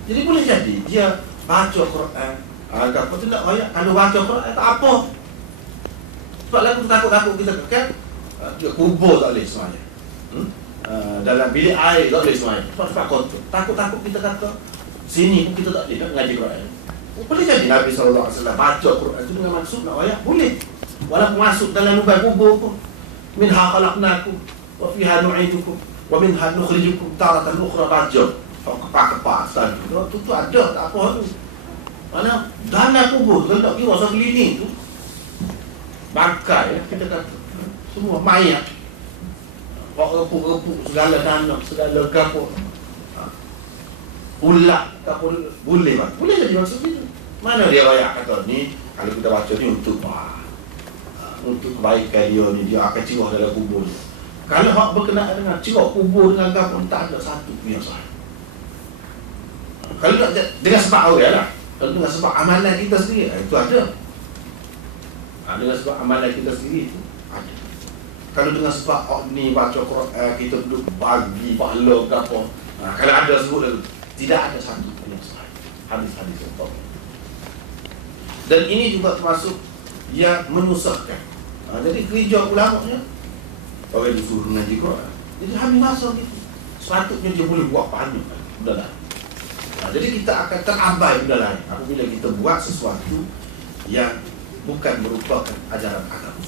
Jadi boleh jadi dia baca Quran, apa tu nak ayat, kalau baca Quran tak apa. Sebab lagu takut-takut kita kan dia kubur tak boleh semaya. Dalam bilik air tak boleh semaya. Sebab kotor. Takut-takut kita kata sini pun kita tak boleh nak ngaji Quran. Boleh jadi Nabi SAW baca Quran itu dengan maksud nak ayat, boleh. Walaupun masuk dalam lubang kubur pun. Minha khalaqnakum wa fiha nu'idukum wa minha nukhrijukum taratan ukhra baca. Kepak-kepak tadi. Tu ada tak apa tu. Mana dalam kubur kalau tak kira pasal keliling tu. Bangkai ya, kita kata. Semua mayat. Repuk-repuk segala tanah, segala kapur. Ulat kapur boleh bang. Boleh jadi maksud itu. Mana dia ayat kata ni kalau kita baca ni untuk untuk kebaikan dia ni, dia akan cirah dalam kubur ni. Kalau hak berkenaan dengan cirah kubur dengan kapur tak ada satu pun yang sahih. Kalau nak dengan sebab awal lah. Kalau dengan sebab amalan kita sendiri itu ada. Dengan sebab amalan kita sendiri itu ada. Kalau dengan sebab ni baca Quran kita duduk bagi pahala ke apa. Kalau ada sebut lalu tidak ada satu pun yang sahih. Hadis-hadis yang tahu. Dan ini juga termasuk yang menyusahkan. Jadi kerja ulamanya orang disuruh mengaji Quran. Jadi habis masa gitu. Sepatutnya dia boleh buat banyak. Udahlah. Jadi kita akan terabai benda lain apabila kita buat sesuatu yang bukan merupakan ajaran agama.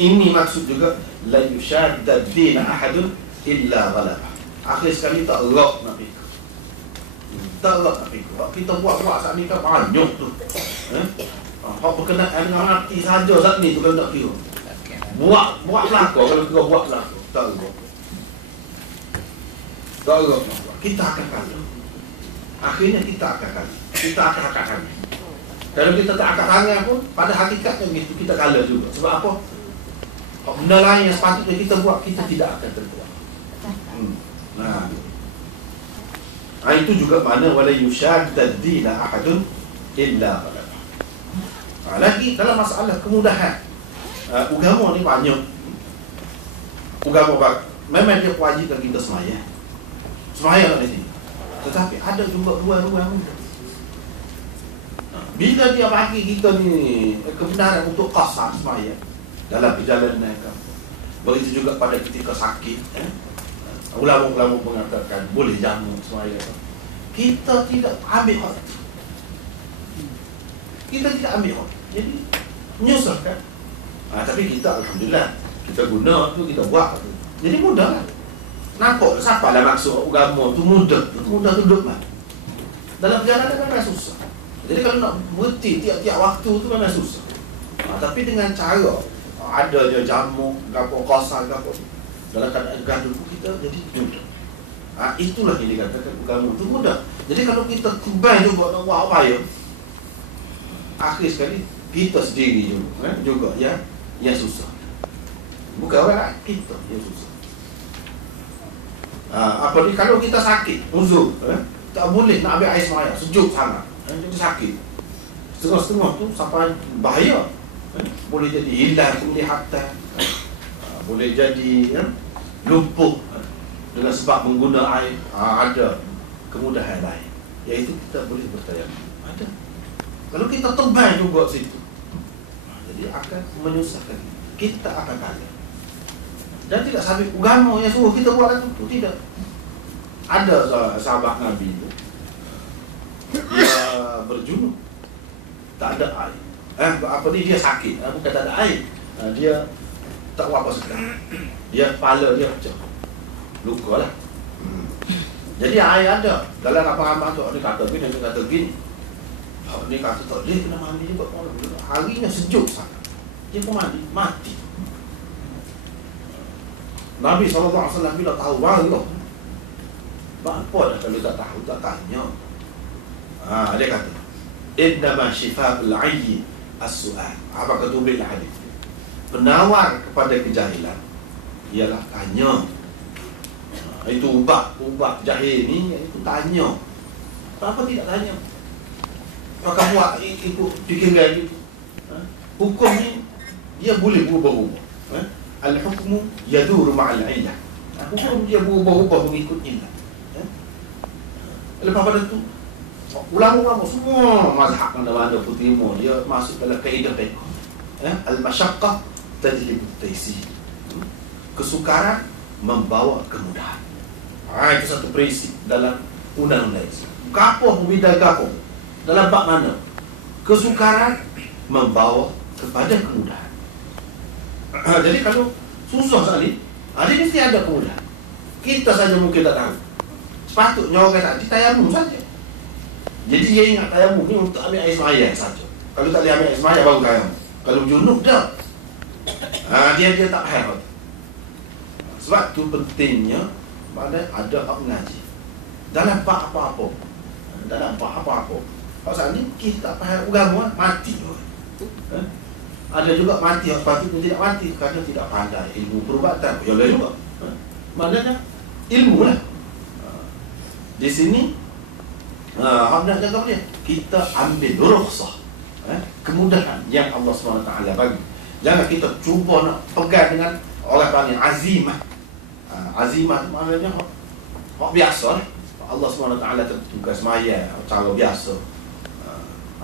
Ini maksud juga la yushadda ad-din ahadun illa ghalabah. Akhir sekali tak elok nak fikir. Tak elok nak fikir. Kita buat-buat saat ni kan banyak tu. Hak berkenaan dengan mati saja saat ni tu kalau tak kira. Buat pelakor kalau kita buat pelakor. Tak elok. Tak elok. Kita akan kalah. Akhirnya kita akan kalah. Kita akan angkat tangan. Kalau kita tak angkat tangan pun, pada hakikatnya begitu, kita kalah juga. Sebab apa? Benda lain yang sepatutnya kita buat, kita tidak akan terkuat. Itu juga makna wala yushadda ad-din ahadun illa ghalabah. Lagi dalam masalah kemudahan, agama ni banyak. Agama memang dia wajibkan kita semaya. Semaya tak di sini. Tetapi ada juga ruang-ruang mudah. Bila dia bagi kita ni kebenaran untuk qasar semaya dalam perjalanan ke, begitu juga pada ketika sakit, ulama-ulama mengatakan boleh jamu semaya. Kita tidak ambil hak. Kita tidak ambil hak. Jadi menyusahkan. Tapi kita alhamdulillah kita guna tu, kita buat tu. Jadi mudahlah. Nampak siapa lah maksud agama tu mudah duduk lah. Dalam perjalanan memang susah. Jadi kalau nak berhenti tiap-tiap waktu tu memang susah. Tapi dengan cara ada je jamu, gapo kosan gapo dalam keadaan gaduh kita jadi mudah. Itulah yang dikatakan agama tu mudah. Jadi kalau kita kembali juga nak buat apa ya, akhir sekali kita sendiri juga yang susah. Bukan orang kita yang susah. Apa ni kalau kita sakit, uzur, tak boleh nak ambil air semaya, sejuk sangat, jadi sakit. Setengah-setengah tu sampai bahaya. Boleh jadi hilang penglihatan, boleh jadi lumpuh dengan sebab mengguna air. Ada kemudahan lain, iaitu kita boleh bertayamum. Ada. Kalau kita tebal juga situ, jadi akan menyusahkan kita akan kalah. Dan tidak sampai agama yang suruh kita buat itu, tidak. Ada sahabat Nabi itu, dia berjunub, tak ada air. Dia sakit, bukan tak ada air. Dia tak buat apa sekali. Dia kepala dia pecah, luka lah. Jadi air ada. Dalam apa-apa tu, dia kata gini, dia kata gini. Dia kata tak boleh kena mandi juga. Harinya sejuk sangat. Dia pun mati. Nabi SAW bila tahu baru apa dah kalau tak tahu, tak tanya. Dia kata innama shifa'ul 'ayyi as-su'al. Apa kata bil hadis? Penawar kepada kejahilan ialah tanya. Itu ubat jahil ni, itu tanya. Kenapa tidak tanya? Maka buat ikut fikir gitu. Hukum ni dia boleh berubah-ubah. Al-hukmu yaduru ma'al illah. Hukum dia berubah-ubah mengikut illah. Lepas pada tu ulama-ulama semua mazhab mana-mana pun terima dia masuk dalam kaedah fiqh. Al-masyaqqah tajlibu at-taysir. Kesukaran membawa kemudahan. Itu satu prinsip dalam undang-undang Islam. Kapur bidang kapur dalam bab mana? Kesukaran membawa kepada kemudahan. Jadi kalau susah sekali, dia mesti ada kemudahan. Kita saja mungkin tak tahu. Sepatutnya orang tadi tayamum saja. Jadi dia ingat tayamum ni untuk ambil air semaya saja. Kalau tak boleh ambil air semaya baru tayamum. Kalau junub dah. Dia tak faham. Sebab tu pentingnya ada hak mengaji. Dalam bab apa-apa. Pasal ni kita tak faham agama mati. Ada juga mati yang sepatutnya tidak mati kerana tidak pandai ilmu perubatan. Ya boleh juga. Maknanya ilmu lah. Di sini nak jaga dia. Kita ambil rukhsah, kemudahan yang Allah SWT bagi. Jangan kita cuba nak pegang dengan orang panggil azimah. Azimah itu maknanya hak biasa lah. Allah SWT tertugas semaya cara biasa.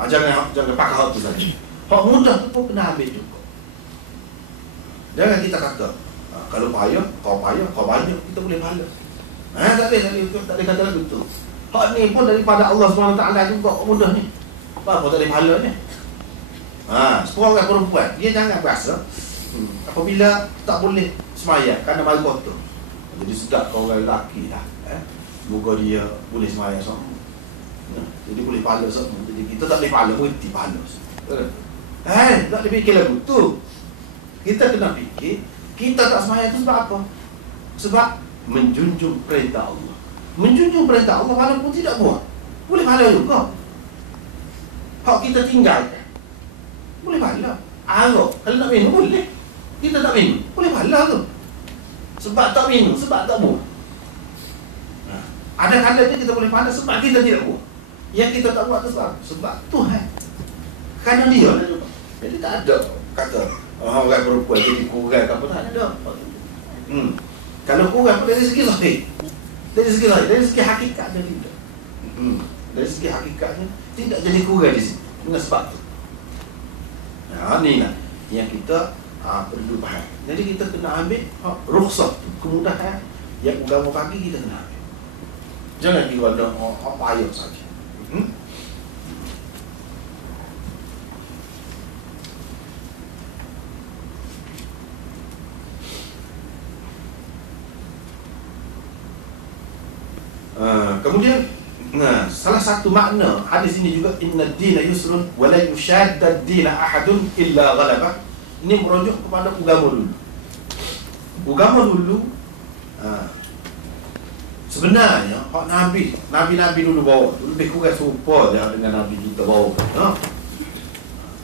Jangan pakai hak tu saja. Hak mudah tu pun kena ambil juga. Jangan kita kata kalau payah, kau banyak, kita boleh pahala. Tak boleh kata lagu tu. Hak ni pun daripada Allah SWT juga mudah ni. Apa tak boleh pahala ni? Semua orang perempuan, dia jangan berasa apabila tak boleh semaya kerana malu kotor. Jadi sedap kau orang lelaki lah. Moga dia boleh semaya semua. Jadi boleh pahala semua. Jadi kita tak boleh pahala, berhenti pahala. Tak boleh fikir lagu tu. Kita kena fikir, kita tak semaya tu sebab apa? Sebab menjunjung perintah Allah. Menjunjung perintah Allah walaupun tidak buat, boleh pahala juga. Hak kita tinggalkan, boleh pahala. Kalau nak minum boleh. Kita tak minum, boleh pahala tu. Sebab tak minum, sebab tak buat. Ada kalanya kita boleh pahala sebab kita tidak buat. Yang kita tak buat tu sebab Tuhan. Kerana dia lah juga. Jadi tak ada kata orang perempuan jadi kurang ke apa, tak ada. Kalau kurang pun dari segi zahir. Dari segi hakikat dia tidak. Dari segi hakikatnya tidak jadi kurang di sini. Dengan sebab tu. Ni lah yang kita perlu faham. Jadi kita kena ambil rukhsah, kemudahan yang agama bagi kita kena ambil. Jangan kira ada apa ayat saja. Kemudian salah satu makna hadis ini juga inna ad-dina yusrun wa la yushadda ad-dina ahadun illa ghalabah. Ini merujuk kepada agama dulu. Sebenarnya hak nabi dulu bawa lebih kurang serupa dengan nabi kita bawa.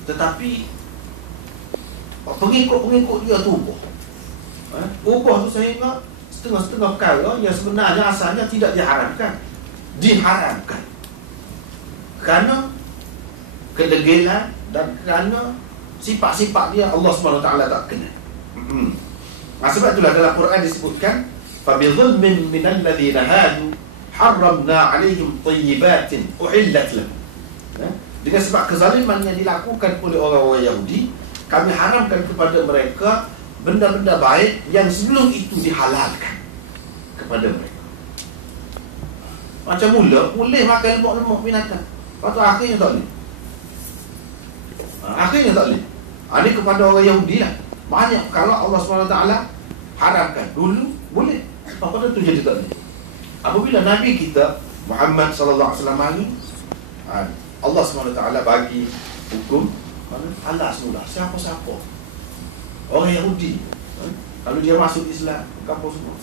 Tetapi pengikut dia tu ubah tu sehingga setengah-setengah perkara yang sebenarnya asalnya tidak diharamkan kerana kedegilan dan kerana sifat-sifat dia Allah SWT tak kenal. Sebab itulah dalam Quran disebutkan فَبِظُلْمٍ مِّنَ الَّذِينَ هَادُوا حَرَّمْنَا عَلَيْهِمْ طَيِّبَاتٍ أُحِلَّتْ لَهُمْ. Dengan sebab kezaliman yang dilakukan oleh orang-orang Yahudi, kami haramkan kepada mereka benda-benda baik yang sebelum itu dihalalkan kepada mereka. Macam mula boleh makan lemak-lemak binatang, lepas tu akhirnya tak boleh. Ini kepada orang Yahudi lah. Banyak kalau Allah SWT haramkan dulu boleh, lepas tu jadi tak boleh. Apabila Nabi kita Muhammad SAW ni, Allah SWT bagi hukum halal semula siapa-siapa. Orang Yahudi kalau dia masuk Islam, kampung semua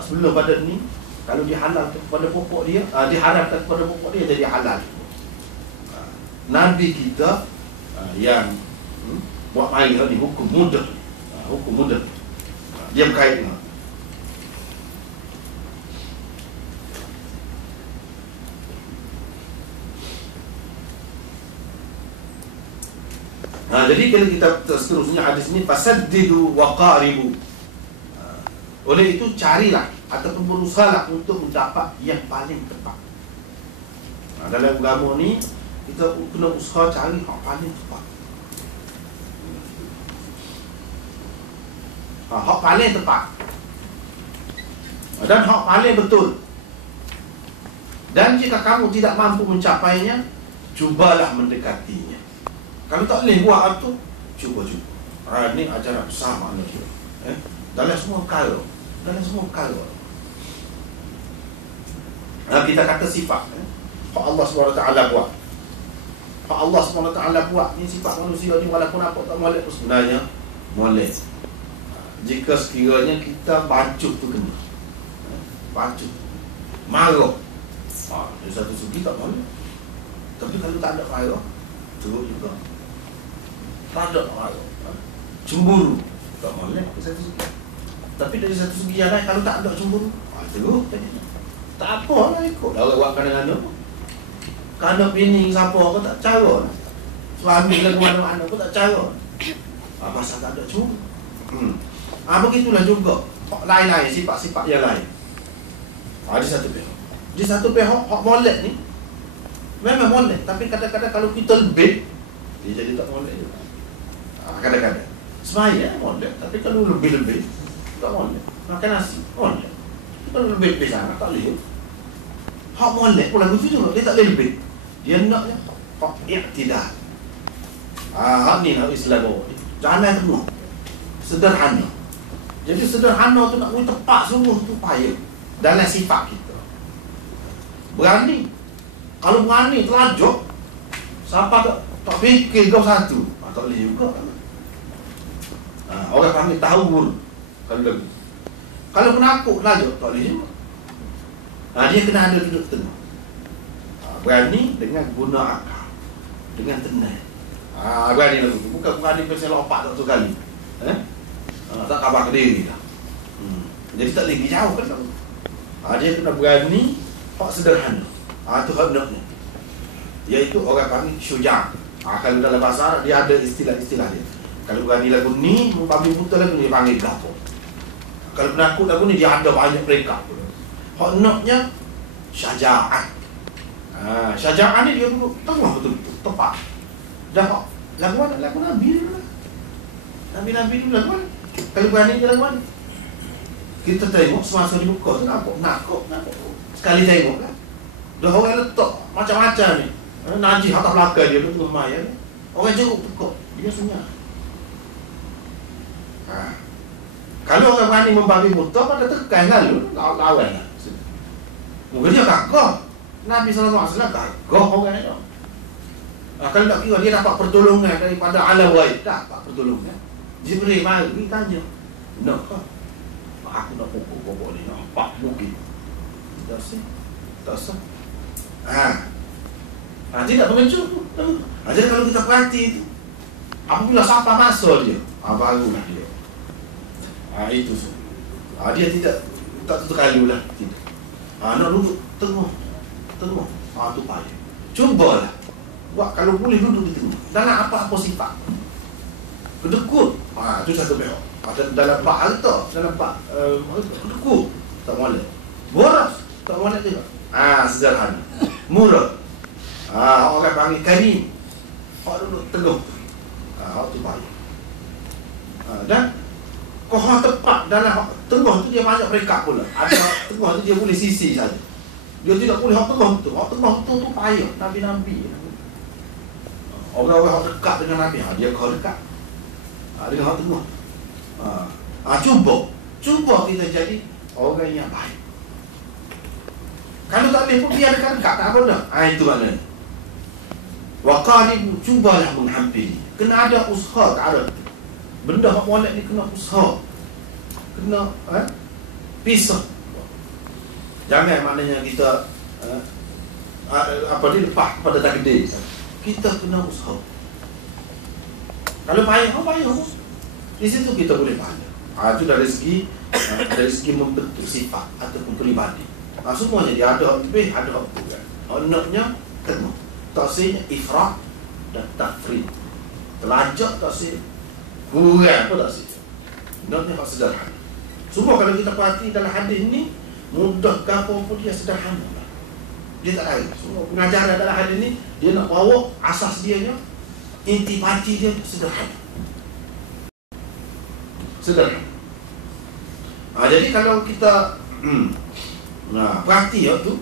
sebelum pada ni, kalau dia halal kepada pokok dia, diharamkan kepada pokok dia, jadi halal. Nabi kita yang buat main ni hukum mudah. Dia berkait dengan Jadi kalau kita seterusnya hadis ini fasaddidu wa qaribu. Oleh itu carilah ataupun berusahalah untuk mendapat yang paling tepat. Dalam agama ni kita kena usaha cari yang paling tepat. Hak paling tepat dan hak paling betul. Dan jika kamu tidak mampu mencapainya, cubalah mendekatinya. Kalau tak boleh buat itu, cuba. Ini ajaran besar makna dia. Dalam semua perkara. Kita kata sifat. Hak Allah SWT buat. Hak Allah SWT buat. Ini sifat manusia ni walaupun apa tak molek pun sebenarnya molek. Jika sekiranya kita bacut tu kena. Bacut. Marah. Dari satu segi tak molek. Tapi kalau tak ada marah, teruk juga. Tak ada marah. Cemburu. Tak molek dari satu segi. Tapi dari satu segi yang lain, kalau tak ada cemburu, teruk. Tak apa lah ikut. Dah buat kadang-kadang. Kalau bini siapa kau tak cara. Suami ke mana-mana kau tak cara. Pasal tak ada cemburu. Begitulah juga. Lain-lain, sifat-sifat yang lain. Di satu pihak. Di satu pihak, hak molek ni memang molek. Tapi kadang-kadang kalau kita lebih, dia jadi tak molek juga. Kadang-kadang semaya molek. Tapi kalau lebih-lebih, tak molek. Makan nasi, molek. Kalau lebih-lebih sangat, tak boleh. Hak molek pun lagu tu juga. Dia tak boleh lebih. Dia naknya hak i'tidal. Hak ni nak Islam bawa. Jangan tengok. Sederhana. Jadi sederhana tu nak tepat sungguh tu payah. Dalam sifat kita. Berani. Kalau berani terlajuk, siapa tak fikir kau satu. Tak boleh juga. Orang panggil tahun. Kalau penakut terlajuk, tak boleh juga. Dia kena ada duduk tengah. Berani dengan guna akal. Dengan tenang. Berani lagu tu. Bukan berani pasal lompat satu kali. Tak khabar ke diri dah. Jadi tak lagi jauh kan. Dia kena berani. Hak sederhana. Itu hak naknya. Iaitu orang panggil syuja'. Kalau dalam bahasa Arab dia ada istilah-istilah dia. Kalau berani lagu ni, membabi buta lagu ni dia panggil gapo. Kalau penakut lagu ni dia ada banyak mereka. Hak naknya syaja'ah. Syaja'ah ni dia duduk tengah betul-betul tepat. Dah hak lagu Nabi ni lah. Nabi-Nabi ni lagu ni. Kalau berani dia lagu ni. Kita tengok semasa di buka tu nakut. Sekali tengok kan. Dah orang letak macam-macam ni. Najis atas belakang dia tu rumah ya. Orang jeruk tekuk. Dia senyap. Kalau orang berani membabi buta pada tekan lalu lawan lah. Mungkin dia gagah. Nabi SAW gagah orang ni. Kalau tak kira dia dapat pertolongan daripada alam ghaib, dapat pertolongan. Jibril mari tanya. Nak ke? Aku nak pokok-pokok ni nampak bukit. Tak sah. Tidak mengecut tu. Jadi kalau kita perhati tu, apabila siapa masuk dia, barulah dia. Itu semua. Dia tak terkalu lah. Tidak. Nak duduk tengah. Tu payah. Cubalah. Buat kalau boleh duduk di tengah. Dalam apa-apa sifat. Kedekut. Itu satu pihak. Dalam pak harta, dalam pak kedekut. Tak boleh. Boros. Tak boleh juga. Sederhana. Murah. Orang panggil karim. Hak duduk tengah. Hak tu payah. Dan kau tepat dalam tengah tu dia banyak mereka pula. Ada tengah tu dia boleh sisi saja. Dia tidak boleh hak tengah tu. Hak tengah tu payah. Nabi-nabi. Orang-orang dekat dengan Nabi, dia kau dekat. Dengan hak tengah. Cuba kita jadi orang yang baik. Kalau tak boleh pun biar dekat-dekat, tak apa dah. Itu maknanya. Wa qaribu, cubalah menghampiri. Kena ada usaha ke arah tu. Benda hak molek ni kena usaha. Kena pisah. Jangan maknanya kita lepas kepada takdir. Kita kena usaha. Kalau payah. Di situ kita boleh payah. Itu dari segi membentuk sifat ataupun peribadi. Semuanya dia ada lebih, ada kurang. Naknya kena. Taksirnya ifrat dan tafrid. Telajak tak sih, kurang pun tak sih. Nak ni hak sederhana. Semua kalau kita perhati dalam hadis ni, mudah ke apa pun dia sederhana. Dia tak lain. Semua pengajaran dalam hadis ni, dia nak bawa asas dia nya, intipati dia sederhana. Sederhana. Jadi kalau kita perhati tu,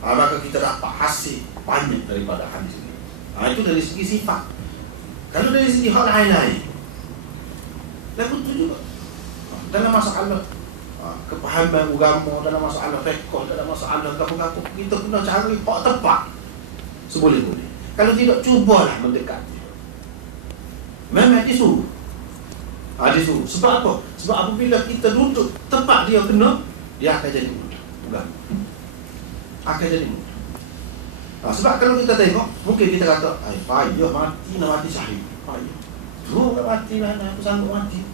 maka kita dapat hasil banyak daripada hadis ini. Itu dari segi sifat. Kalau dari segi hal lain-lain, lagu tu juga dalam masalah kepahaman agama, dalam masalah fiqh, dalam masalah apa-apa, kita kena cari hak tepat seboleh-boleh. Kalau tidak, cubalah mendekati. Memang disuruh. Disuruh. Sebab apa? Sebab apabila kita duduk tepat dia kena, dia akan jadi mudah. Akan jadi mudah. Sebab kalau kita tengok, mungkin kita kata, payah mati, nak mati syahid. Payah. Teruk nak mati lah, aku sanggup mati.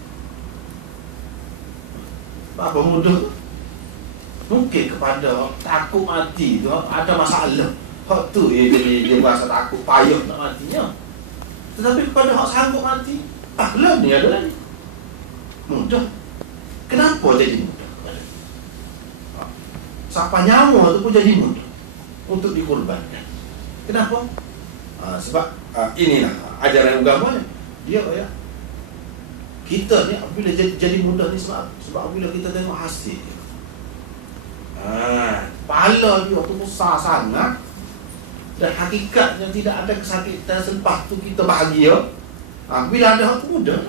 Apa mudah tu? Mungkin kepada takut mati tu ada masalah. Hak tu dia rasa takut, payah nak matinya. Tetapi kepada hak sanggup mati, lah ni ada lagi. Mudah. Kenapa jadi mudah? Sampai nyawa tu pun jadi mudah untuk dikorbankan. Kenapa? Sebab inilah ajaran agama dia ya. Kita ni apabila jadi mudah ni sebab apabila kita tengok hasil dia. Pahala dia tu besar sangat dan hakikatnya tidak ada kesakitan selepas tu kita bahagia. Bila ada hak tu mudah.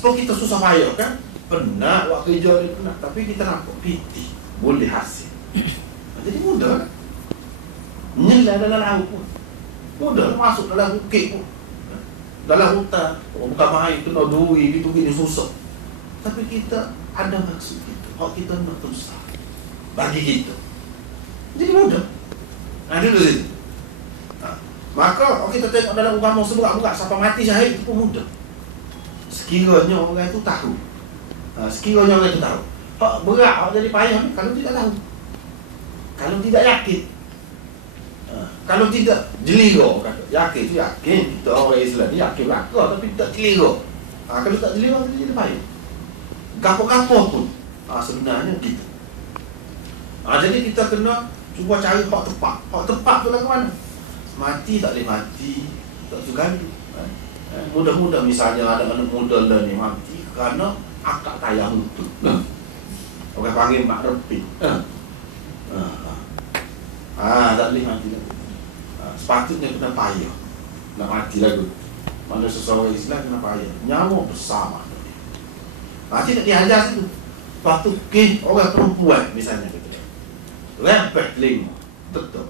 Sebab kita susah payah kan? Penat, waktu kerja dia penat. Tapi kita nampak piti, boleh hasil. Jadi mudah kan? Nyelai dalam laut pun mudah, masuk dalam bukit pun, dalam hutan, bukan main, kena duri, gitu gini susah. Tapi kita ada maksud kita, hak kita nak terus bagi kita. Jadi mudah. Itu di situ. Maka kita tengok dalam agama seberat-berat sampai mati syahid itu pun mudah. Sekiranya orang itu tahu. Sekiranya orang itu tahu. Hak berat, hak jadi payah ni kalau tidak tahu. Kalau tidak yakin. Kalau tidak jeliga, yakin tu yakin. Kita orang Islam ni yakin belaka tapi tak jeliga. Kalau tak jeliga dia jadi payah. Gapo-gapo pun sebenarnya gitu. Jadi kita kena cuba cari hak tepat. Hak tepat tu lah ke mana? Mati tak boleh mati, tak suka. Mudah-mudah misalnya ada anak muda lah ni mati kerana akak tayang tu. Orang panggil mak repit. Tak boleh mati lagi. Sepatutnya kena payah nak mati lagi. Mana seseorang Islam kena payah. Nyawa besar maknanya. Tidak diajar situ. Lepas tu orang perempuan misalnya kita lempet telinga, betul.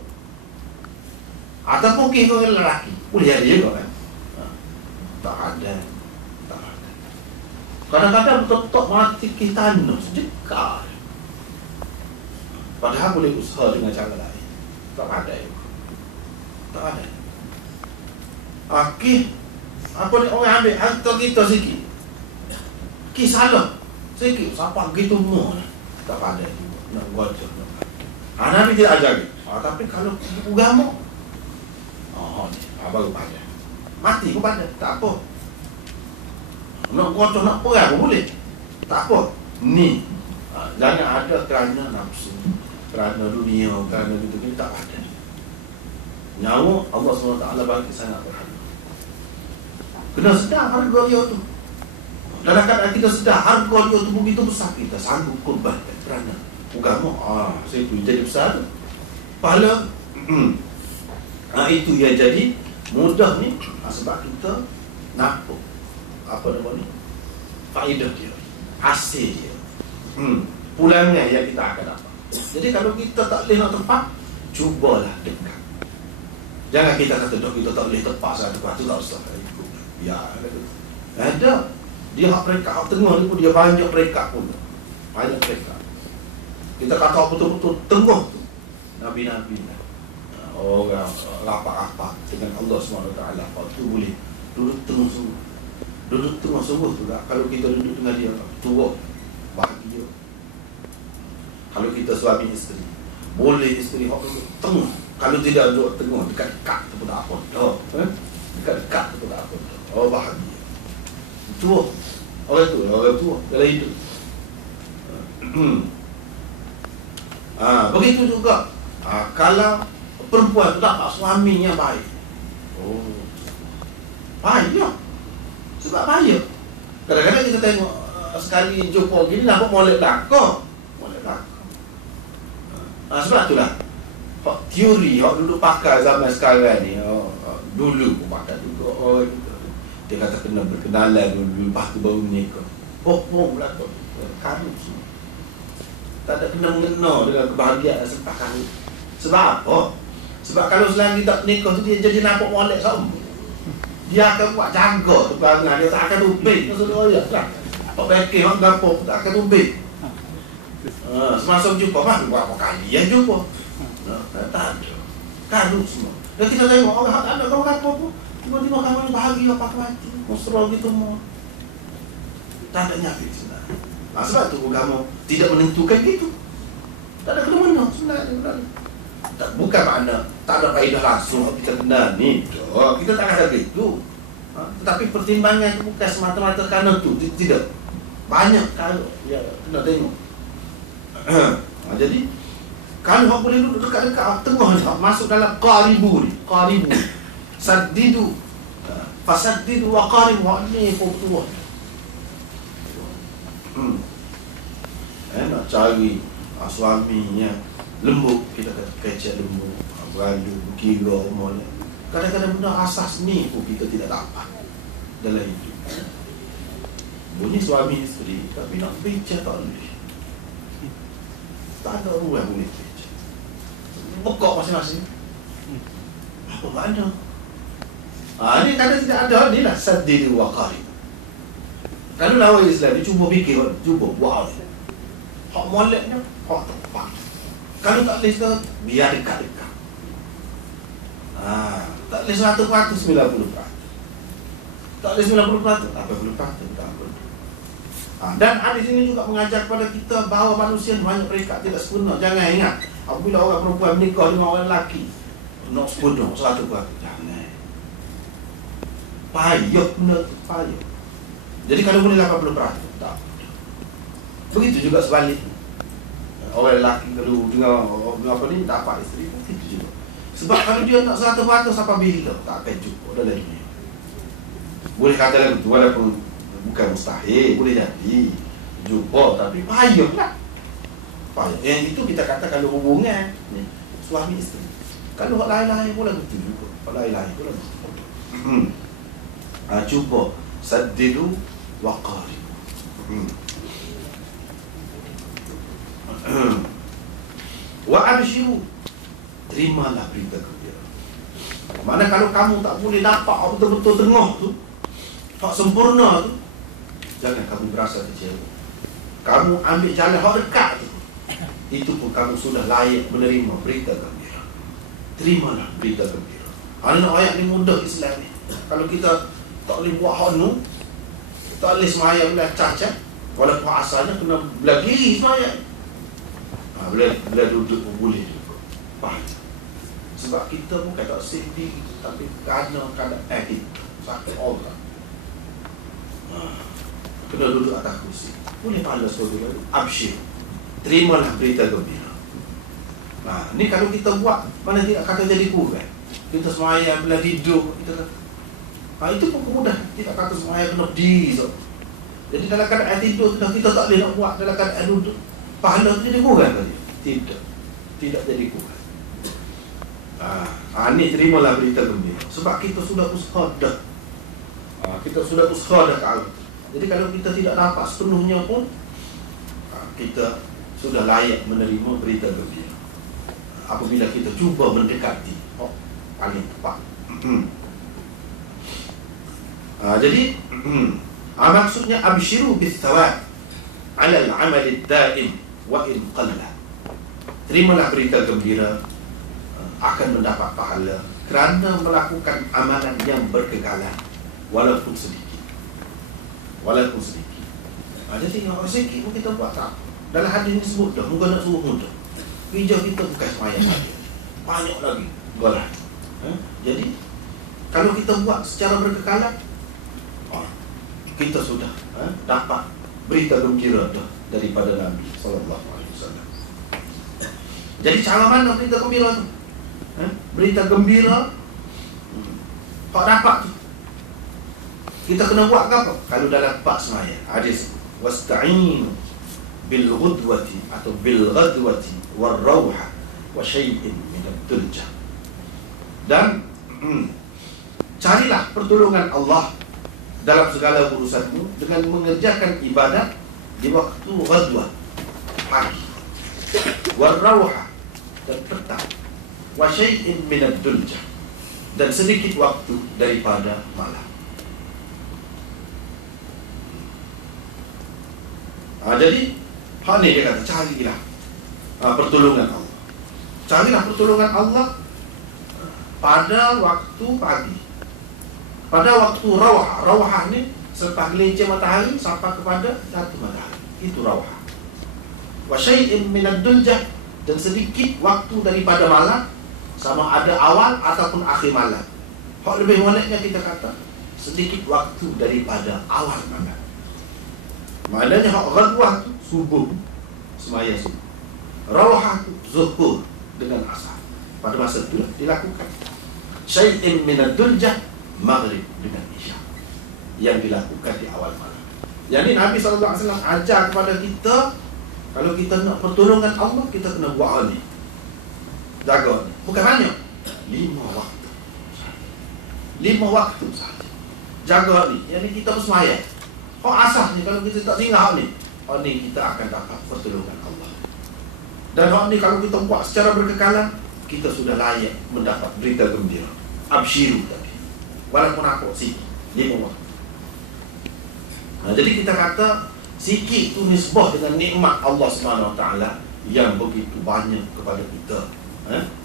Ataupun orang lelaki, boleh jadi juga kan. Tak ada. Kadang-kadang betul-betul mati kita sejekar. Padahal boleh usaha dengan cara lain. Tak ada. Apa ni orang ambil harta kita sikit. Salah sikit sampai begitu mu. Tak ada juga. Nak buat je. Nabi tidak ajar. Tapi kalau agama ni baru pandai. Mati pun pandai. Tak apa. Nak kotor, nak perang pun boleh. Tak apa. Ni jangan ada kerana nafsu, kerana dunia, kerana gitu-gitu. Tak ada. Nyawa Allah SWT bagi sangat berharga. Kena sedar harga dia tu. Dalam keadaan kita sedar harga dia tu begitu besar, kita sanggup korbankan kerana agama. Saya tu jadi besar tu. Pahala itu yang jadi mudah ni sebab kita nampak apa nama ni, faedah dia, hasil dia, pulangnya yang kita akan dapat. Jadi kalau kita tak boleh nak tepat, cubalah dekat. Jangan kita kata kita tak boleh tepat saya tepat tu tak usah ikut. Ya, ada dia hak perekat hak tengah ni pun dia banyak perekat pun. Banyak perekat. Kita kata betul-betul tengah tu nabi-nabi. Orang rapat-rapat dengan Allah SWT. Apa tu boleh duduk tengah semua. Duduk tengah semua tu tak. Kalau kita duduk dengan dia tua, bahagia. Kalau kita suami isteri, boleh isteri hak duduk tengah. Kalau tidak duduk tengah dekat-dekat tu pun tak apa. Dekat-dekat tu tak apa. Oh bahagia. Tua. Orang tua dalam hidup. Begitu juga kalau perempuan tu dapat suami yang baik. Oh, payah. Sebab payah. Kadang-kadang kita tengok sekali jumpa gini nampak molek belakang. Sebab itulah teori yang dulu pakai zaman sekarang ni, dulu pun pakai juga. Dia kata kena berkenalan dulu, lepas tu baru menikah. Belakang karut semua. Tak ada kena mengena dengan kebahagiaan serta karut. Sebab apa? Sebab kalau selagi tak nikah tu dia jadi nampak molek sama. Dia akan buat jaga tu perangai, dia tak akan rubik. Maksudnya ya lah. Tak fikir orang gapo tak akan rubik. Semasa jumpa mah berapa kali yang jumpa. Tak ada. Karut semua. Dan kita tengok orang tak ada kau apa pun. Tiba-tiba kamu bahagia pakai baju mesra gitu mau. Tak ada nyafi sebenarnya. Sebab tu kamu tidak menentukan gitu. Tak ada kena-mena sebenarnya. Bukan makna tak ada faedah langsung kita kenal ni. Kita tak ada begitu. Tetapi pertimbangan itu bukan semata-mata kerana tu. Tidak. Banyak kalau ya kena tengok. Jadi kalau orang boleh duduk dekat-dekat tengah ni, masuk dalam qaribu ni. Qaribu. Saddidu. Fasaddidu wa qaribu. Ni pun tua. Nak cari suaminya lembut, kita kata kecek lembut, beradu, berkira, molek. Kadang-kadang benda asas ni pun kita tidak dapat dalam hidup. Bunyi suami isteri, tapi nak bincang tak boleh. Tak ada orang boleh bincang. Bekok masing-masing. Apa makna? Ni kadang tidak ada, ni lah saddidu wa qarib. Kalau lawan Islam, dia cuba fikir, cuba buat. Hak moleknya, hak tepat. Kalau tak boleh sekarang, biar dekat-dekat. Tak boleh 100%, 90%. Tak boleh 90%, 80%, tak boleh. Dan hadis ini juga mengajar kepada kita bahawa manusia banyak mereka tidak sempurna. Jangan ingat, apabila orang perempuan menikah dengan orang lelaki, nak sempurna, 100%. Jangan. Payah benda tu, payah. Jadi kalau boleh 80%, tak. Begitu juga sebaliknya. Orang lelaki kalau dengan apa ni dapat isteri pun begitu juga. Sebab kalau dia nak 100% sampai bila tak akan cukup dalam dunia. Boleh kata lagu tu walaupun bukan mustahil, boleh jadi jumpa, tapi payahlah. Payah. Yang itu kita kata kalau hubungan ni, suami isteri. Kalau hak lain-lain pun lagu tu juga. Hak lain-lain pun lagu tu. Cuba saddidu wa qarib. Wa abshiru, terimalah berita gembira. Mana kalau kamu tak boleh dapat betul-betul tengah tu, hak sempurna tu, jangan kamu berasa kecewa. Kamu ambil jalan hak dekat tu, itu pun kamu sudah layak menerima berita gembira. Terimalah berita gembira. Anak ayat ni mudah Islam ni. Kalau kita tak boleh buat hak nu, tak boleh semayang belah cacat, walaupun asalnya kena belah kiri semayang. Bila duduk pun boleh juga. Faham? Sebab kita bukan tak sedih, tapi kerana keadaan kita sakit orang. Kena duduk atas kursi. Boleh pahala sebagai lalu. Absyir. Terimalah berita gembira. Ni kalau kita buat, mana tidak kata jadi kurang. Kita semayang bila tidur, kita kata itu pun kemudahan. Tidak kata semayang kena berdiri. Jadi dalam keadaan tidur kita tak boleh nak buat dalam keadaan duduk. Pahala tu jadi kurang ke dia? Tidak jadi kurang. Ni terimalah berita gembira. Sebab kita sudah usaha dah. Kita sudah usaha dah ke arah. Jadi kalau kita tidak dapat sepenuhnya pun, kita sudah layak menerima berita gembira. Apabila kita cuba mendekati paling tepat. Jadi maksudnya abshiru bis thawab ala al-amal ad-daim wa in qalla. Terimalah berita gembira akan mendapat pahala kerana melakukan amalan yang berkekalan walaupun sedikit. Walaupun sedikit. Jadi kalau sedikit pun kita buat tak. Dalam hadis ini sebut dah, muka nak suruh mudah. Kerja kita bukan semayang saja. Banyak lagi. Golah. Jadi Kalau kita buat secara berkekalan, kita sudah dapat berita gembira dah daripada Nabi SAW. Jadi cara mana berita gembira tu? Berita gembira kau dapat tu, kita kena buat apa? Kalau dalam bab semaya hadis wasta'inu bil ghudwati atau bil ghadwati war rawha wa syai'in min ad-dulja. Dan carilah pertolongan Allah dalam segala urusanmu dengan mengerjakan ibadat di waktu ghadwah, pagi, war rawha, dan petang, wa syai'in min ad-dulja, dan sedikit waktu daripada malam. Jadi hak ni dia kata, carilah pertolongan Allah. Carilah pertolongan Allah pada waktu pagi, pada waktu rawah. Rawah ni selepas gelincir matahari sampai kepada jatuh matahari, itu rawah. Wa syai'in min ad-dulja, dan sedikit waktu daripada malam, sama ada awal ataupun akhir malam. Hak lebih monaknya kita kata sedikit waktu daripada awal malam. Maknanya hak ghadwah tu subuh, semaya subuh. Rawah tu zuhur dengan asar. Pada masa itu dilakukan. Syai'in min ad-dulja, maghrib dengan isya, yang dilakukan di awal malam. Yang ini Nabi SAW ajar kepada kita, kalau kita nak pertolongan Allah, kita kena buat ni, jaga ni. Bukan banyak, 5 waktu, 5 waktu sahaja jaga ni. Yang ni kita bersemaya. Asas ni, kalau kita tak tinggal ni, ni kita akan dapat pertolongan Allah. Dan ni kalau kita buat secara berkekalan, kita sudah layak mendapat berita gembira. Absyiru tadi, walaupun aku sikit 5 waktu. Jadi kita kata sikit tu nisbah dengan nikmat Allah SWT yang begitu banyak kepada kita.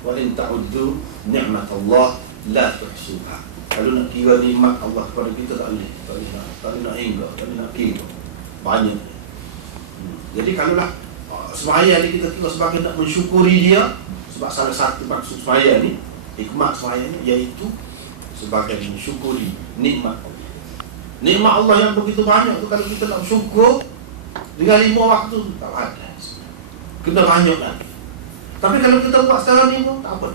Wa in ta'uddu ni'mat Allah la tuhsuha. Kalau nak kira nikmat Allah kepada kita, tak boleh nak hingga, tak boleh nak kira. Banyak. Jadi kalaulah semaya ni kita kira sebagai nak mensyukuri dia, sebab salah satu maksud semaya ni, hikmat semaya ni, iaitu sebagai mensyukuri nikmat Allah. Nikmat Allah yang begitu banyak tu, kalau kita nak syukur dengan 5 waktu, tak ada. Kena banyak lagi. Tapi kalau kita buat secara 5, tak apa.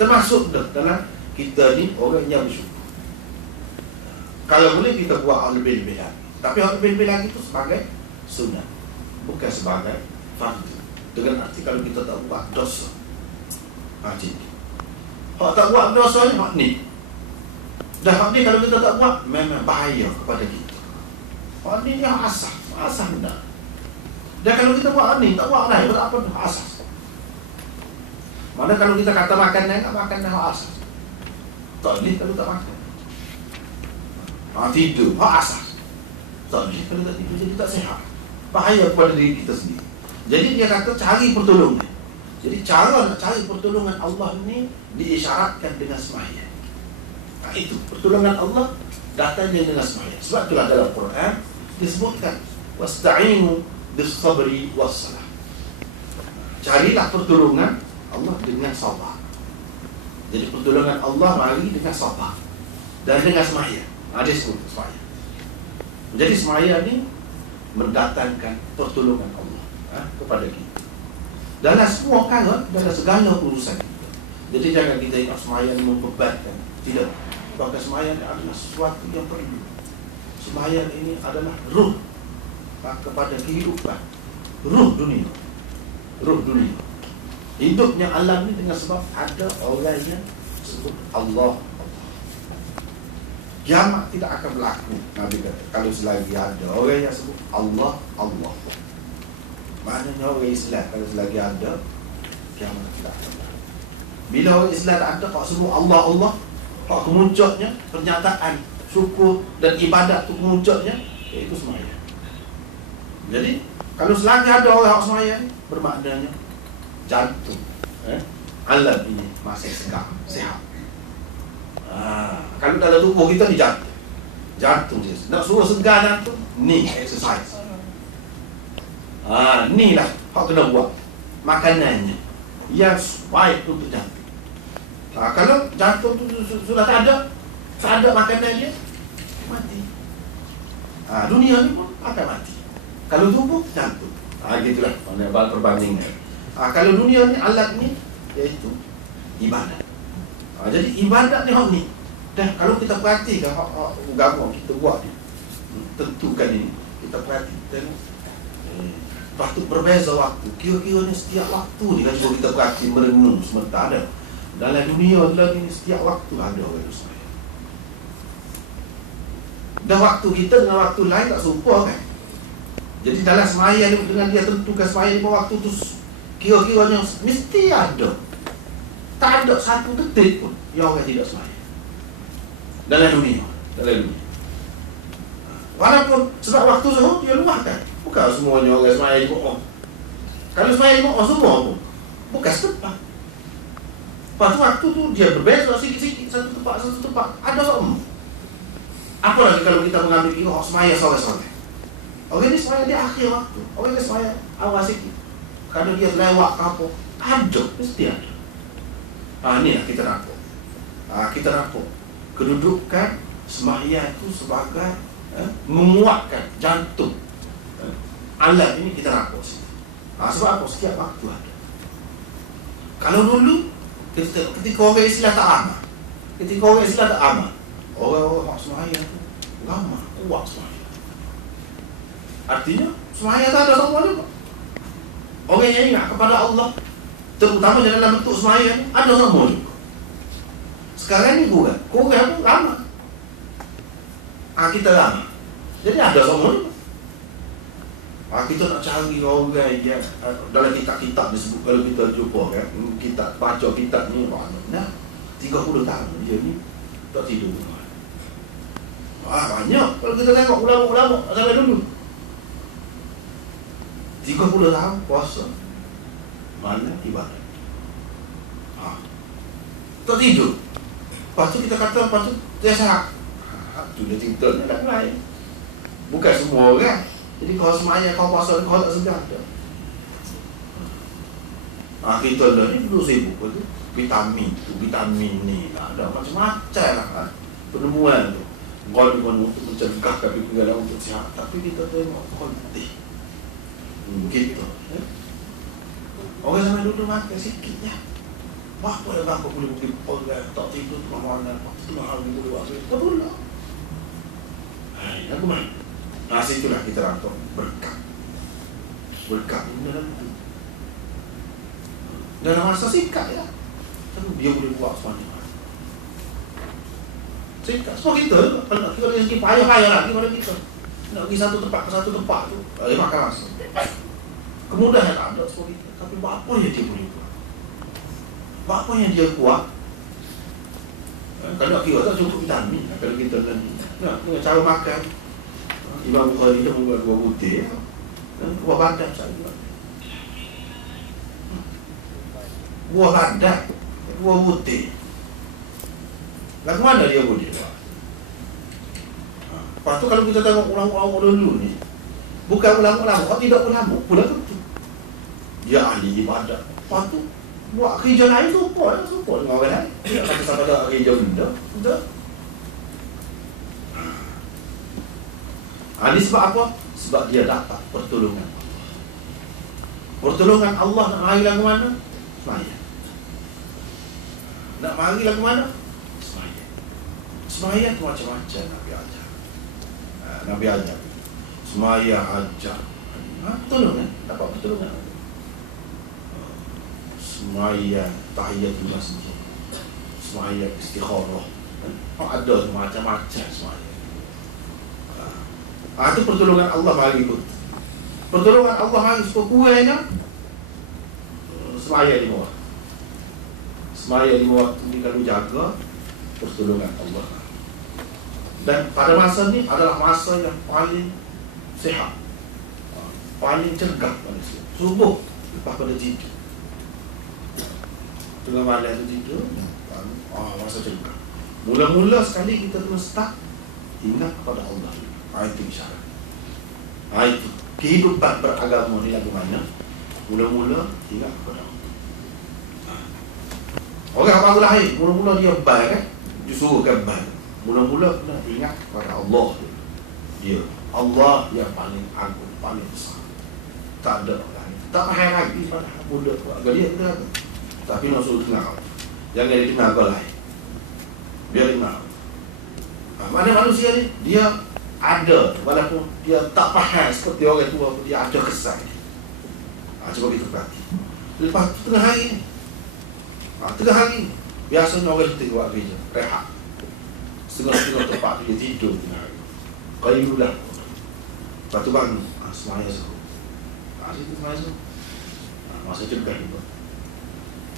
Termasuk dalam kita ni orang yang bersyukur. Kalau boleh kita buat lebih-lebih lagi. Tapi lebih-lebih lagi itu sebagai sunat, bukan sebagai fardu. Dengan arti kalau kita tak buat dosa, macam ni. Hak tak buat dosa ni, hak ni. Dan hak ni kalau kita tak buat, memang bahaya kepada kita. Hak ni yang asas benar. Dan kalau kita buat ni, tak buat lain, tak apa, hak asas. Mana kalau kita kata makan ni, tak makan ni, hak asas. Tak boleh kalau tak makan. Tidur, hak asas. Tak boleh kalau tak tidur, jadi tak sihat. Bahaya kepada diri kita sendiri. Jadi dia kata cari pertolongan. Jadi cara nak cari pertolongan Allah ni diisyaratkan dengan sembahyang. Itu pertolongan Allah datangnya dengan sembahyang. Sebab itulah dalam Quran disebutkan wasta'inu bis-sabri was-salah. Carilah pertolongan Allah dengan sabar. Jadi pertolongan Allah mari dengan sabar dan dengan sembahyang. Ada disebut sembahyang. Jadi sembahyang ni mendatangkan pertolongan Allah kepada kita dalam semua perkara, dalam segala urusan kita. Jadi jangan kita ingat sembahyang membebankan. Tidak. Bahkan sembahyang adalah sesuatu yang perlu. Sembahyang ini adalah ruh kepada kehidupan, ruh dunia. Hidupnya alam ni dengan sebab ada orang yang sebut Allah. Kiamat tidak akan berlaku, Nabi kata, kalau selagi ada orang yang sebut Allah. Maknanya orang Islam kalau selagi ada, kiamat tidak akan berlaku. Bila orang Islam tak ada, kalau sebut Allah, kalau kemuncaknya pernyataan syukur dan ibadat tu kemuncaknya, iaitu sembahyang. Jadi kalau selagi ada orang sembahyang, bermaknanya jantung alam ini masih segar, sihat. Kalau dalam tubuh kita ni jantung je. Nak suruh segar jantung, ni exercise. Ni lah hak kena buat. Makanannya yang baik untuk jantung. Kalau jantung tu sudah tak ada makanan dia, mati. Dunia ni pun akan mati. Kalau tubuh, jantung. Gitulah mana perbandingan. Kalau dunia ni, alat ni, iaitu ibadat. Jadi ibadat ni hak ni. Dan kalau kita perhatikan agama kita buat ni, tentukan ini, kita perhatikan lepas tu berbeza waktu. Kira-kira ni setiap waktu ni kan kita perhati merenung sementara ada. Dalam dunia lagi ni setiap waktu ada orang sembahyang. Dan waktu kita dengan waktu lain tak serupa kan. Jadi dalam sembahyang dengan dia tentukan sembahyang lima waktu tu kira-kiranya mesti ada. Tak ada satu detik pun yang orang tidak sembahyang. Dalam dunia. Walaupun sebab waktu zuhur dia luahkan. Bukan semuanya orang sembahyang lima waktu. Kalau sembahyang lima waktu semua pun bukan setempat. Lepas tu waktu tu dia berbeza sikit-sikit, satu tempat. Ada semua. Apa lagi kalau kita mengambil kira sembahyang sore-sore. Orang ni sembahyang dia akhir waktu. Orang ni sembahyang awal sikit. Kalau dia lewat ke apa, ada, mesti ada. Ni lah kita nampak. Kita nampak kedudukan sembahyang itu sebagai menguatkan jantung. Alat ini kita nampak sini. Sebab apa? Setiap waktu ada. Kalau dulu ketika orang Islam tak aman, orang sembahyang tu lama, kuat sembahyang. Artinya sembahyang tak ada sama juga. Orang yang ingat kepada Allah, terutama dalam bentuk sembahyang, ada sama juga. Sekarang ni kurang pun lama. Kita lama. Jadi ada sama juga. Kita nak cari orang yang dalam kitab-kitab disebut, kalau kita jumpa kan, kita baca kitab ni mana 30 tahun dia ni tak tidur. Banyak kalau kita tengok ulama-ulama sampai dulu 30 tahun puasa, mana ibadat. Tak tidur. Lepas tu kita kata, lepas tu dia sehat. Tu dia cerita ni tak lain. Bukan semua orang. Jadi kalau semuanya kau puasa, kau tak sedar dah. Kita dah ni dulu sibuk tu vitamin tu, vitamin ni lah, ada macam-macam lah penemuan tu. Gol untuk mencegah kepikiran untuk sihat. Tapi kita tengok konti gitu. Orang zaman dulu makan sikit je. Apa dah bangkuk boleh orang tak tidur tu mana tu mahal ni boleh buat tak pula. Aku main. Situlah kita rangkap berkat ini dalam masa singkat ya. Tapi dia boleh buat semuanya. Singkat semua kita. Kalau nak kita rezeki payah lagi pada kita. Nak pergi satu tempat ke satu tempat tu, makan masa. Kemudahan tak ada semua kita. Tapi apa yang dia boleh buat? Apa yang dia buat? Kalau kira tak cukup vitamin. Kalau kita nak cara makan, Imam Bukhari dia membuat buah putih dan buah badak saja. Buah badak, buah putih. Lagu mana dia boleh buat? Lepas tu kalau kita tengok ulama-ulama dulu ni, bukan ulama-ulama, tidak ulama pula tu. Dia ahli ibadat. Lepas tu buat kerja lain tu support dengan orang lain. Dia kata sama ada kerja benda. Betul? Ini sebab apa? Sebab dia dapat pertolongan Allah. Pertolongan Allah nak mari lagu mana? Sembahyang. Nak mari lagu mana? Sembahyang. Sembahyang tu macam-macam Nabi ajar. Nabi ajar. Sembahyang ajar. Pertolongan, dapat pertolongan. Sembahyang tahiyatul masjid. Sembahyang istikharah. Ada macam-macam sembahyang. Itu pertolongan Allah mari pun. Pertolongan Allah mari supaya kurangnya sembahyang lima waktu. Sembahyang lima waktu ni kalau jaga, pertolongan Allah. Dan pada masa ni adalah masa yang paling sihat, paling cegah manusia. Subuh lepas pada tidur, tengah malam tu tidur, masa cegah. Mula-mula sekali kita kena start ingat kepada Allah. Itu isyarat. Itu kehidupan beragama ni lagu mana? Mula-mula ingat kepada Allah. Orang baru lahir, mula-mula dia bai kan, justru kan bai. Mula-mula kena ingat kepada Allah. Dia Allah yang paling agung, paling besar. Tak ada orang lain. Tak payah lagi pada muda keluarga dia kena. Tapi nak suruh dengar. Jangan dia dengar kau lain. Biar dengar. Mana manusia ni? Dia ada, walaupun dia tak faham seperti orang tua, dia ada kesan. Cuba kita perhati. Lepas tu tengah hari ni, tengah hari ni, biasanya orang kita buat kerja, rehat. Setengah-setengah tempat dia tidur tengah hari. Kayu lah. Lepas tu bangun, semuanya suruh. Situ semuanya suruh. Masa cegah juga.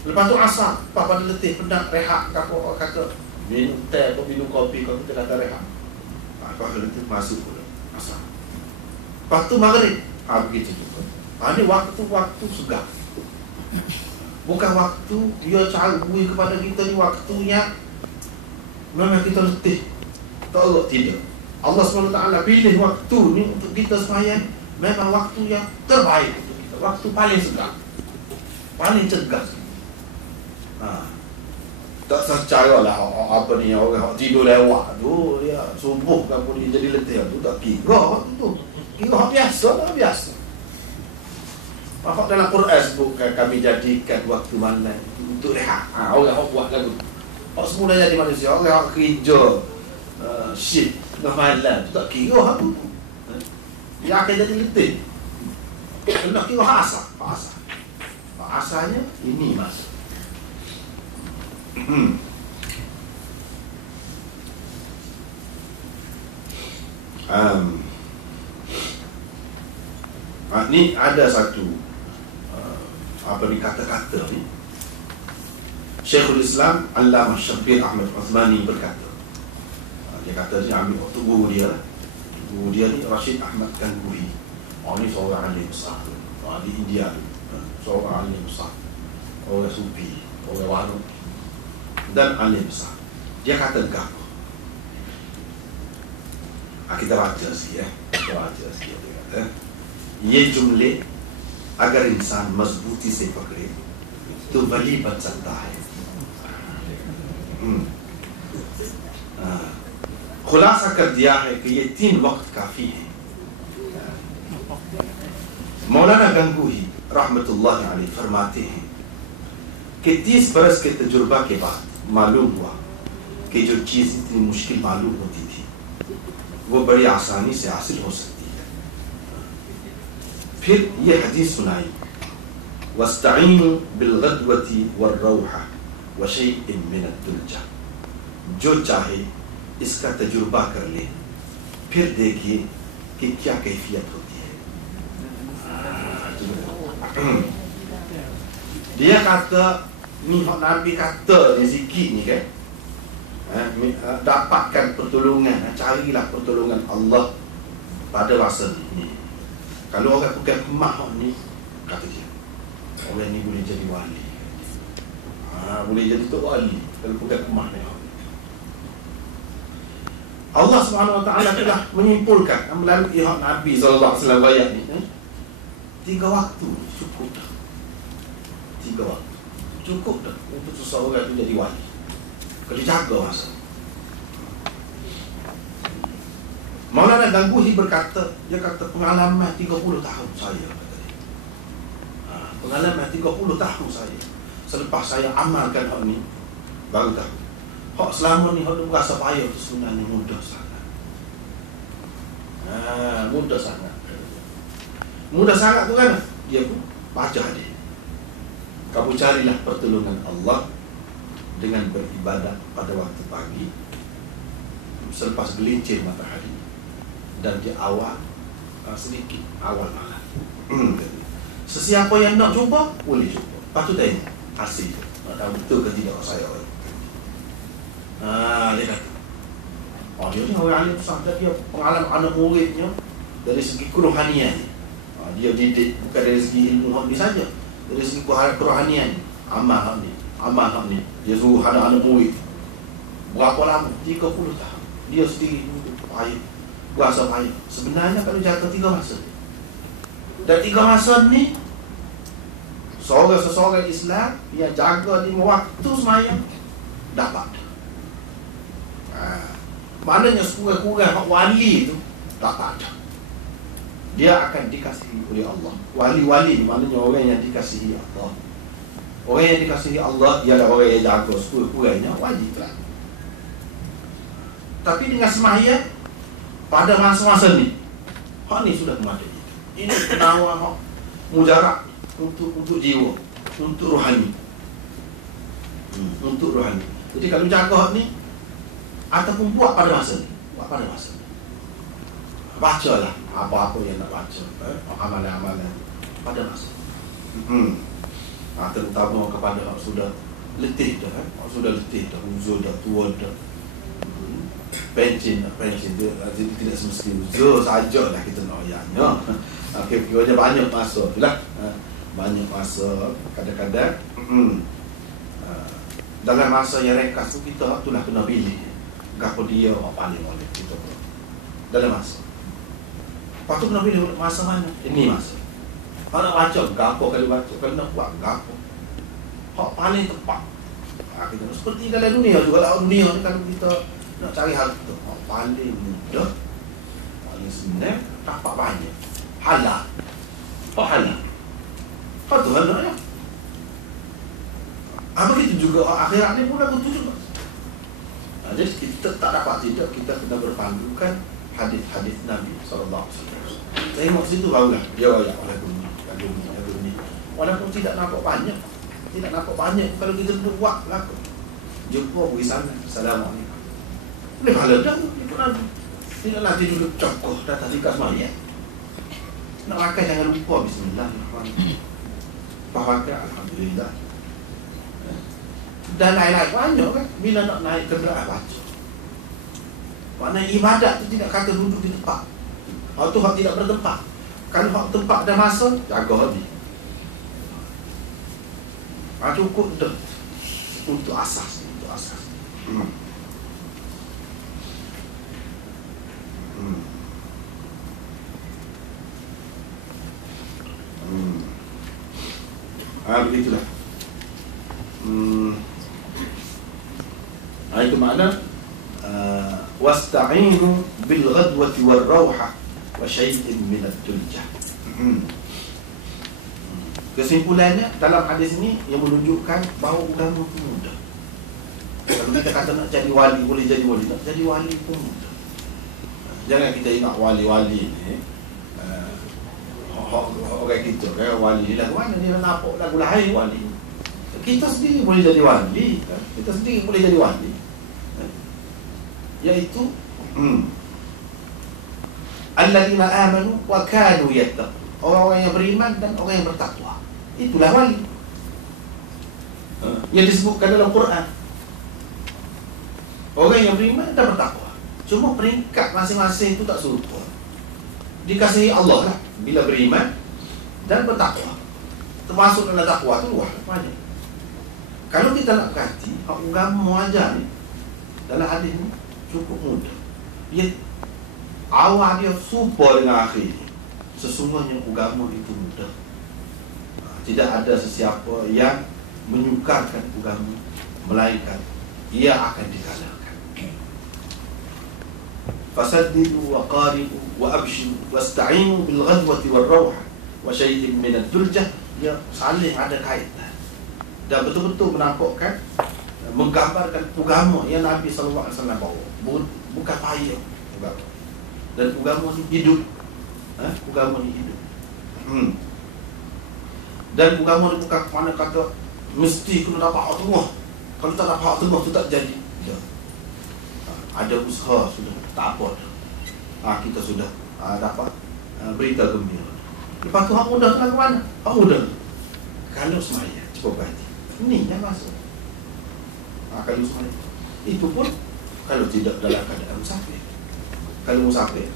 Lepas tu asar, pada letih, penat, rehat. Orang kata, minum teh atau minum kopi, kalau kita kata rehat. Lepas tu masuk pula, asar. Lepas tu maghrib, begitu juga. Ini waktu-waktu segar. Bukan waktu dia cari kepada kita ni waktunya memang kita letih. Tak tidak. Allah SWT pilih waktu ni untuk kita sembahyang memang waktu yang terbaik untuk kita. Waktu paling segar, paling cegah. Tak secara lah apa ni orang tidur lewat tu dia subuh kan pun dia jadi letih tu tak kira waktu tu. Kira biasa lah biasa. Apa dalam Quran sebutkan kami jadikan waktu mana untuk rehat. Orang buat lagu. Orang semula jadi manusia, orang kerja shift tengah malam tu tak kira apa tu. Dia akan jadi letih. Kena kira asal. Asalnya ini masa. Ni ada satu apa ni kata-kata ni. Syekhul Islam Allamah Syabir Ahmad Uthmani berkata, dia kata dia ambil untuk guru dia. Guru dia ni Rashid Ahmad Gangohi. Ni seorang alim besar di India tu. Seorang alim besar, orang sufi, orang warung dan alim besar. Dia kata apa? Kita baca sikit Kita baca sikit. Dia kata, ये जुमले अगर इंसान मजबूती से पकड़े तो वली बन सकता है. खुलासा कर दिया है कि ये 3 वक्त काफी है. मौलाना गंगोही रहमतुल्लाह अलैह फरमाते हैं कि 30 बरस के तजुर्बा के बाद मालूम हुआ कि जो चीज़ इतनी मुश्किल मालूम होती थी वो बड़ी आसानी से हासिल हो सकती है. फिर ये हदीस सुनाई, वस्तईनु बिलगदवती वर्रौहा वशैइन मिन अद्दुल्जा. जो चाहे इसका तजुर्बा कर ले, फिर देखिए कि क्या कैफियत होती है. Dia kata ni Nabi kata rezeki ni kan, dapatkan pertolongan, carilah pertolongan Allah pada masa ni. Kalau orang pegang kemah ni, kata dia, orang ni boleh jadi wali. Boleh jadi tok wali kalau pegang kemah ni. Allah Subhanahu Wa Taala telah menyimpulkan melalui Nabi sallallahu alaihi wasallam ayat ni, 3 waktu cukup dah. 3 waktu cukup dah untuk seseorang itu jadi wali. Kalau jaga masa. Maulana Gangohi berkata, dia kata pengalaman 30 tahun saya, kata dia. Pengalaman 30 tahun saya. Selepas saya amalkan hak ni, baru tahu. Hak selama ni hak merasa payah tu sebenarnya mudah sangat. Mudah sangat. Mudah sangat tu kan? Dia pun baca dia. Kamu carilah pertolongan Allah dengan beribadah pada waktu pagi selepas gelincir matahari dan di awal sedikit awal malam. Sesiapa yang nak cuba boleh cuba. Patut tanya hasil ada betul ke tidak saya. Dia kata, dia ni orang alim besar, dia pengalaman anak muridnya dari segi kerohanian. Dia didik bukan dari segi ilmu hak ni saja, dari segi kerohanian. Amal hak ni dia suruh anak-anak murid. Berapa lama? 30 tahun. Dia sendiri payah, berasa payah. Sebenarnya kalau jatuh 3 masa, dan 3 masa ni seseorang Islam yang jaga 5 waktu semayang dapat. Maknanya sekurang-kurang hak wali itu dapat. Dia akan dikasihi oleh Allah. Wali-wali maknanya orang yang dikasihi Allah. Orang yang dikasihi Allah ialah orang yang jaga sekurang-kurangnya wajib lah. Tapi dengan semayang pada masa-masa ni, hak ni sudah memadai. Ini penawar hak mujarab untuk jiwa, untuk rohani. Untuk rohani. Jadi kalau jaga hak ni ataupun buat pada masa ni, bacalah apa-apa yang nak baca, amalan-amalan pada masa. Terutama kepada orang sudah letih dah, orang sudah letih dah, uzur dah, tua dah, pencin dia, tidak semestinya uzur sajalah kita nak ayahnya. Kira-kira banyak masa tu lah, banyak masa kadang-kadang dalam masa yang rekas tu kita itulah kena pilih gapo dia orang paling oleh kita dalam masa. Lepas tu kena pilih masa mana? Ini masa. Kalau nak baca, gapo kali baca. Kalau nak buat, gapo. Hak paling tepat. Kita seperti dalam dunia juga lah. Dunia ni kalau kita nak cari hal itu, hak paling mudah, paling senang, dapat banyak. Halal. Hak halal. Hak tu halal ya. Begitu juga akhirat ni pun lagu tu juga. Jadi kita tak dapat tidak, kita kena berpandukan hadis-hadis Nabi SAW. Tengok situ barulah dia royak walaupun ni. Walaupun tidak nampak banyak. Kalau kita buat laku. Jumpa pergi sana. Assalamualaikum. Boleh pahala dah tu. Tidak nanti dulu cokoh datang di kasmaya. Nak makan jangan lupa bismillahirrahmanirrahim. Pakai alhamdulillah. Dan lain-lain banyak kan. Bila nak naik kenderaan baca. Maknanya ibadat tu tidak kata duduk di tempat. Hak tu hak tidak bertempat. Kalau hak tempat dah masa, jaga habis. Cukup dah. Untuk asas. Begitulah. Itu makna wasta'inu bil ghadwati wal rawha wa syai'in min ad-duljah. Kesimpulannya dalam hadis ini yang menunjukkan bahawa agama itu mudah. Kalau kita kata nak jadi wali, boleh jadi wali. Nak jadi wali pun mudah. Jangan kita ingat wali-wali ni orang kita kan wali lagu mana dia nampak lagu lain wali. Kita sendiri boleh jadi wali. Yaitu alladzina amanu wa kanu yattaqun. Orang-orang yang beriman dan orang yang bertakwa. Itulah wali. Yang disebutkan dalam Quran. Orang yang beriman dan bertakwa. Cuma peringkat masing-masing itu tak serupa. Dikasihi Allah lah bila beriman dan bertakwa. Termasuk dalam takwa tu luar banyak. Kalau kita nak kati agama ajar ni dalam hadis ni cukup mudah. Dia awal dia serupa dengan akhir. Sesungguhnya agama itu mudah. Tidak ada sesiapa yang menyukarkan agama, melainkan ia akan dikalahkan. Fasaddidu wa qaribu wa abshiru wasta'inu bil ghadwati wal rawha wa syai'in min ad-duljah. Dia saling ada kaitan dan betul-betul menampakkan, menggambarkan agama yang Nabi SAW bawa. Bukan payah agama. Dan agama ni hidup. Agama ni hidup. Dan agama ni bukan mana kata mesti kena dapat hak tengah. Kalau tak dapat hak tengah tu tak jadi. Ada usaha sudah tak apa dah. Kita sudah dapat berita gembira. Lepas tu hak mudah tu ke mana? Hak mudah. Kalau semaya cuba berhati. Ini yang masuk. Kalau semaya itu pun kalau tidak dalam keadaan musafir. Kalau musafir.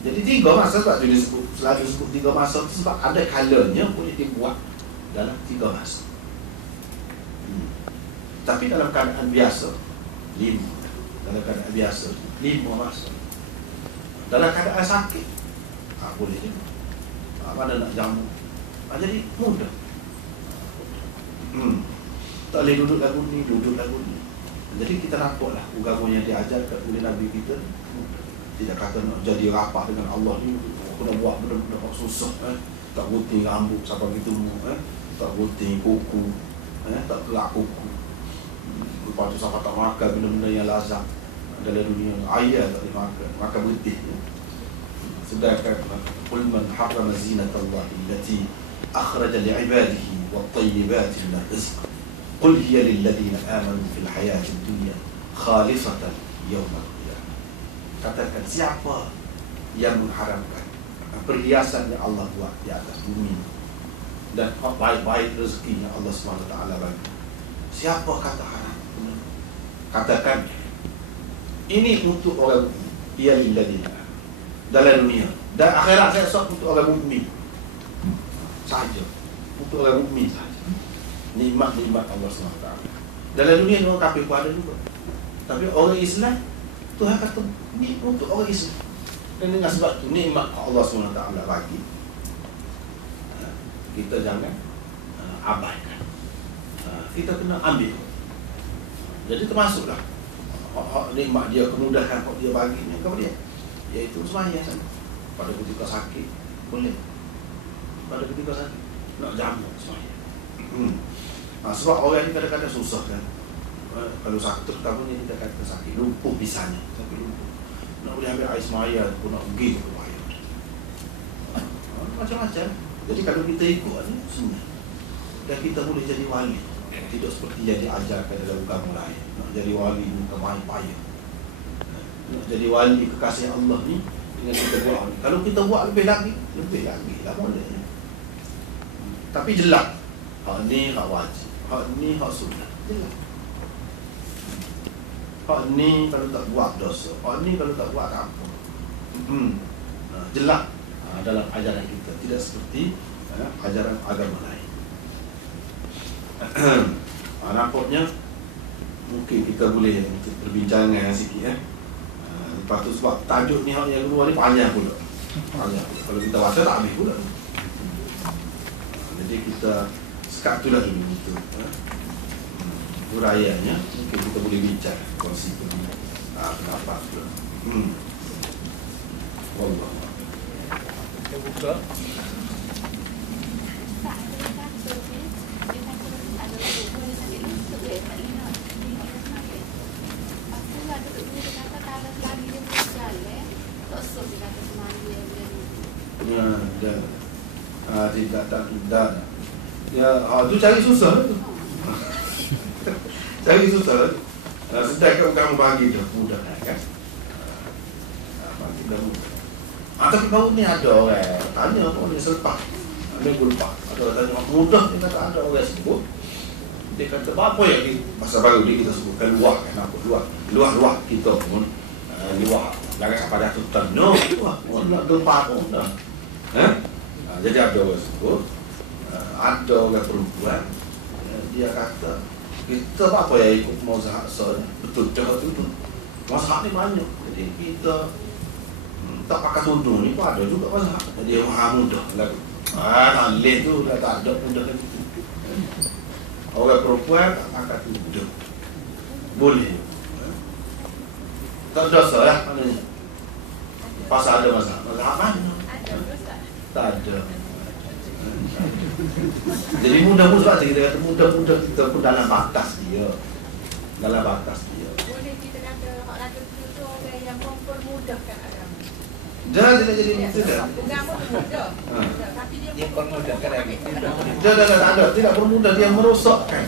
Jadi 3 masa sebab tu disebut, selalu disebut 3 masa tu sebab ada kalanya boleh dibuat dalam 3 masa. Tapi dalam keadaan biasa 5. Dalam keadaan biasa 5 masa. Dalam keadaan sakit boleh juga. Mana nak jamu. Jadi mudah. Tak boleh duduk lagu ni, duduk lagu ni. Jadi kita nampaklah agama yang diajarkan oleh Nabi kita tidak kata nak jadi rapat dengan Allah ni aku dah buat benda-benda susah, tak gunting rambut sampai gitu, tak gunting kuku, tak kelak kuku. Lepas tu sampai tak makan benda-benda yang lazat dalam dunia. Ayah tak dimakan, makan betis. Sedangkan qul man harrama zinatallahi allati akhraja li'ibadihi wat-tayyibati min ar-rizq qul hiya lil ladzina amanu fil hayatid dunya khalisatan yawmal qiyamah. Katakan siapa yang mengharamkan perhiasan yang Allah buat di atas bumi dan baik-baik rezeki yang Allah SWT bagi. Siapa kata haram? Katakan ini untuk orang ia lilladzina dalam dunia dan akhirat saya sok untuk orang mukmin saja, untuk orang mukmin saja. Nikmat-nikmat Allah SWT. Dalam dunia orang kafir pun ada juga. Tapi orang Islam Tuhan kata ni untuk orang Islam. Dan dengan sebab tu nikmat Allah SWT bagi, kita jangan abaikan. Kita kena ambil. Jadi termasuklah nikmat dia, kemudahan yang dia bagi ni kepada dia, iaitu sembahyang sana. Pada ketika sakit boleh, pada ketika sakit nak jamu sembahyang. Sebab orang ni kadang-kadang susah kan. Kalau sakit terutamanya kita kata sakit lumpuh misalnya, sakit lumpuh, nak boleh ambil air semaya pun nak pergi ke bahaya. Macam-macam. Jadi kalau kita ikut ni sunnah, dan kita boleh jadi wali, tidak seperti yang diajarkan dalam agama lain. Nak jadi wali bukan main payah. Nak jadi wali kekasih Allah ni dengan kita buat. Kalau kita buat lebih lagi lah boleh. Tapi jelas hak ni hak wajib, hak ni hak sunnah. Jelas. Hak ni kalau tak buat dosa, hak ni kalau tak buat apa. Jelas dalam ajaran kita, tidak seperti ajaran agama lain. Nampaknya mungkin kita boleh perbincangan sikit. Lepas tu sebab tajuk ni yang keluar ni panjang pula. Kalau kita baca tak habis pula. Jadi kita sekat tu lah dulu itu. Huraiannya mungkin kita boleh bincang kongsi pendapat pula. Wallah. Kita buka. Tidak. Ya, tu cari susah tu. Cari susah. Sedangkan kamu bagi dah mudah kan? Bagi dah mudah. Tapi baru ni ada orang tanya apa ni selepas minggu lepas. Ada orang tanya mudah, dia kata ada orang sebut. Dia kata apa yang masa baru ni kita sebutkan luah kan apa luah kita pun luah jangan sampai dah tutup no nak gempa pun dah. Jadi ada orang sebut, ada orang perempuan, dia kata kita apa yang ikut mazhab saya betul cakap itu mazhab ni banyak. Jadi kita tak pakai tudung ni pun ada juga mazhab. Jadi maha mudah lagu. Alih tu dah tak ada mudah kan. Orang perempuan tak pakai tudung boleh. Tak dosa lah maknanya. Pasal ada mazhab mana? Tak ada. Jadi mudah-mudah kita kata mudah-mudah kita pun dalam batas dia. Dalam batas dia. Boleh kita kata hak lagu tu orang yang mempermudahkan agama. Dia tidak jadi tidak. Agama mudah. Tapi dia mempermudahkan lagi. Dia tak ada, tidak permudah, dia merosakkan.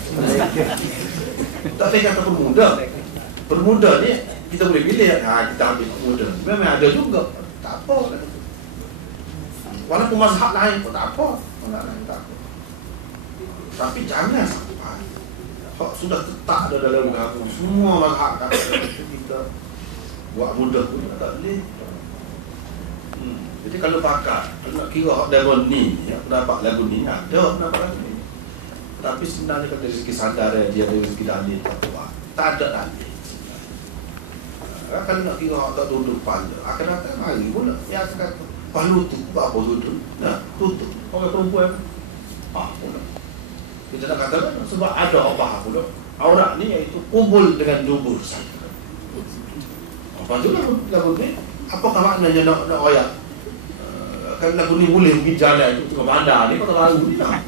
Tak boleh kata permudah. Permudah ni kita boleh pilih, kita ambil permudah. Memang ada juga. Tak apa. Walaupun mazhab lain pun tak apa. Mazhab lain tak apa. Tapi jangan sampai hak sudah tetap ada dalam agama. Semua mazhab kata kita buat mudah pun tak boleh. Jadi kalau pakai, kalau nak kira hak lagu ni, pendapat lagu ni, ada pendapat lagu ni. Tapi sebenarnya kalau dari segi sadar dia dari segi dalil tak ada dalil. Kalau nak kira hak tak duduk panjang, akan datang hari pula dia akan kata palu tu apa duduk, tutup orang perempuan pula. Kita nak katakan sebab ada apa pula. Aurat ni iaitu kubul dengan dubur saja. Apa tu lagu ni? Apakah maknanya nak royak? Kan lagu ni boleh pergi jalan itu tengah bandar ni kata baru ni lah.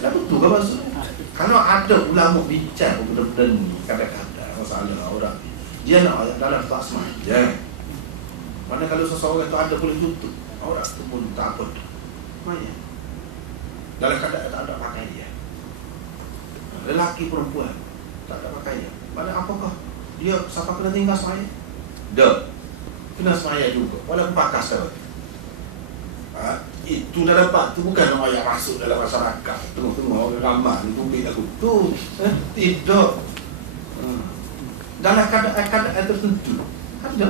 Lagu tu kan maksud. Kalau ada ulama bincang benda-benda ni kadang-kadang masalah aurat ni, dia nak royak dalam tak semaya. Mana kalau seseorang tu ada boleh tutup aurat tu pun tak apa. Maya. Dalam keadaan tak ada pakaian. Lelaki perempuan tak ada pakaian. Mana apakah dia siapa kena tinggal semaya? Dah. Kena semaya juga. Walaupun pakai sahaja. Itu dah dapat. Itu bukan orang yang masuk dalam masyarakat. Tengok-tengok orang ramai ni tubik aku. Tu. Tidak. Dalam keadaan tertentu. Ada.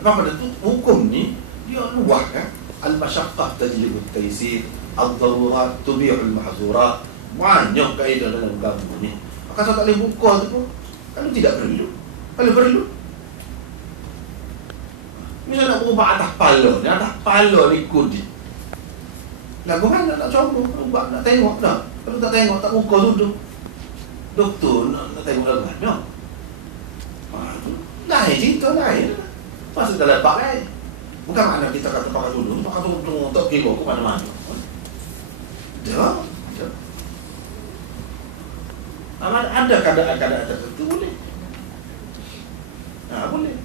Lepas pada tu hukum ni dia luah kan. Al-masyaqqah tajlibu at-taysir, ad-darurat tubi'u al-mahzurat. Banyak kaedah dalam agama ni. Maka saya tak boleh buka tu pun kalau tidak perlu. Kalau perlu misalnya nak ubah atas pala ni kudi. Lagu mana nak coba ubah, nak tengok dah. Kalau tak tengok tak buka duduk. Doktor nak tengok lagu mana. Tu lain cerita lain. Masuk dalam bab lain. Bukan makna kita kata pakai dulu, pakai dulu tak kira ke mana-mana. Dah. Ada keadaan-keadaan tertentu boleh. Boleh.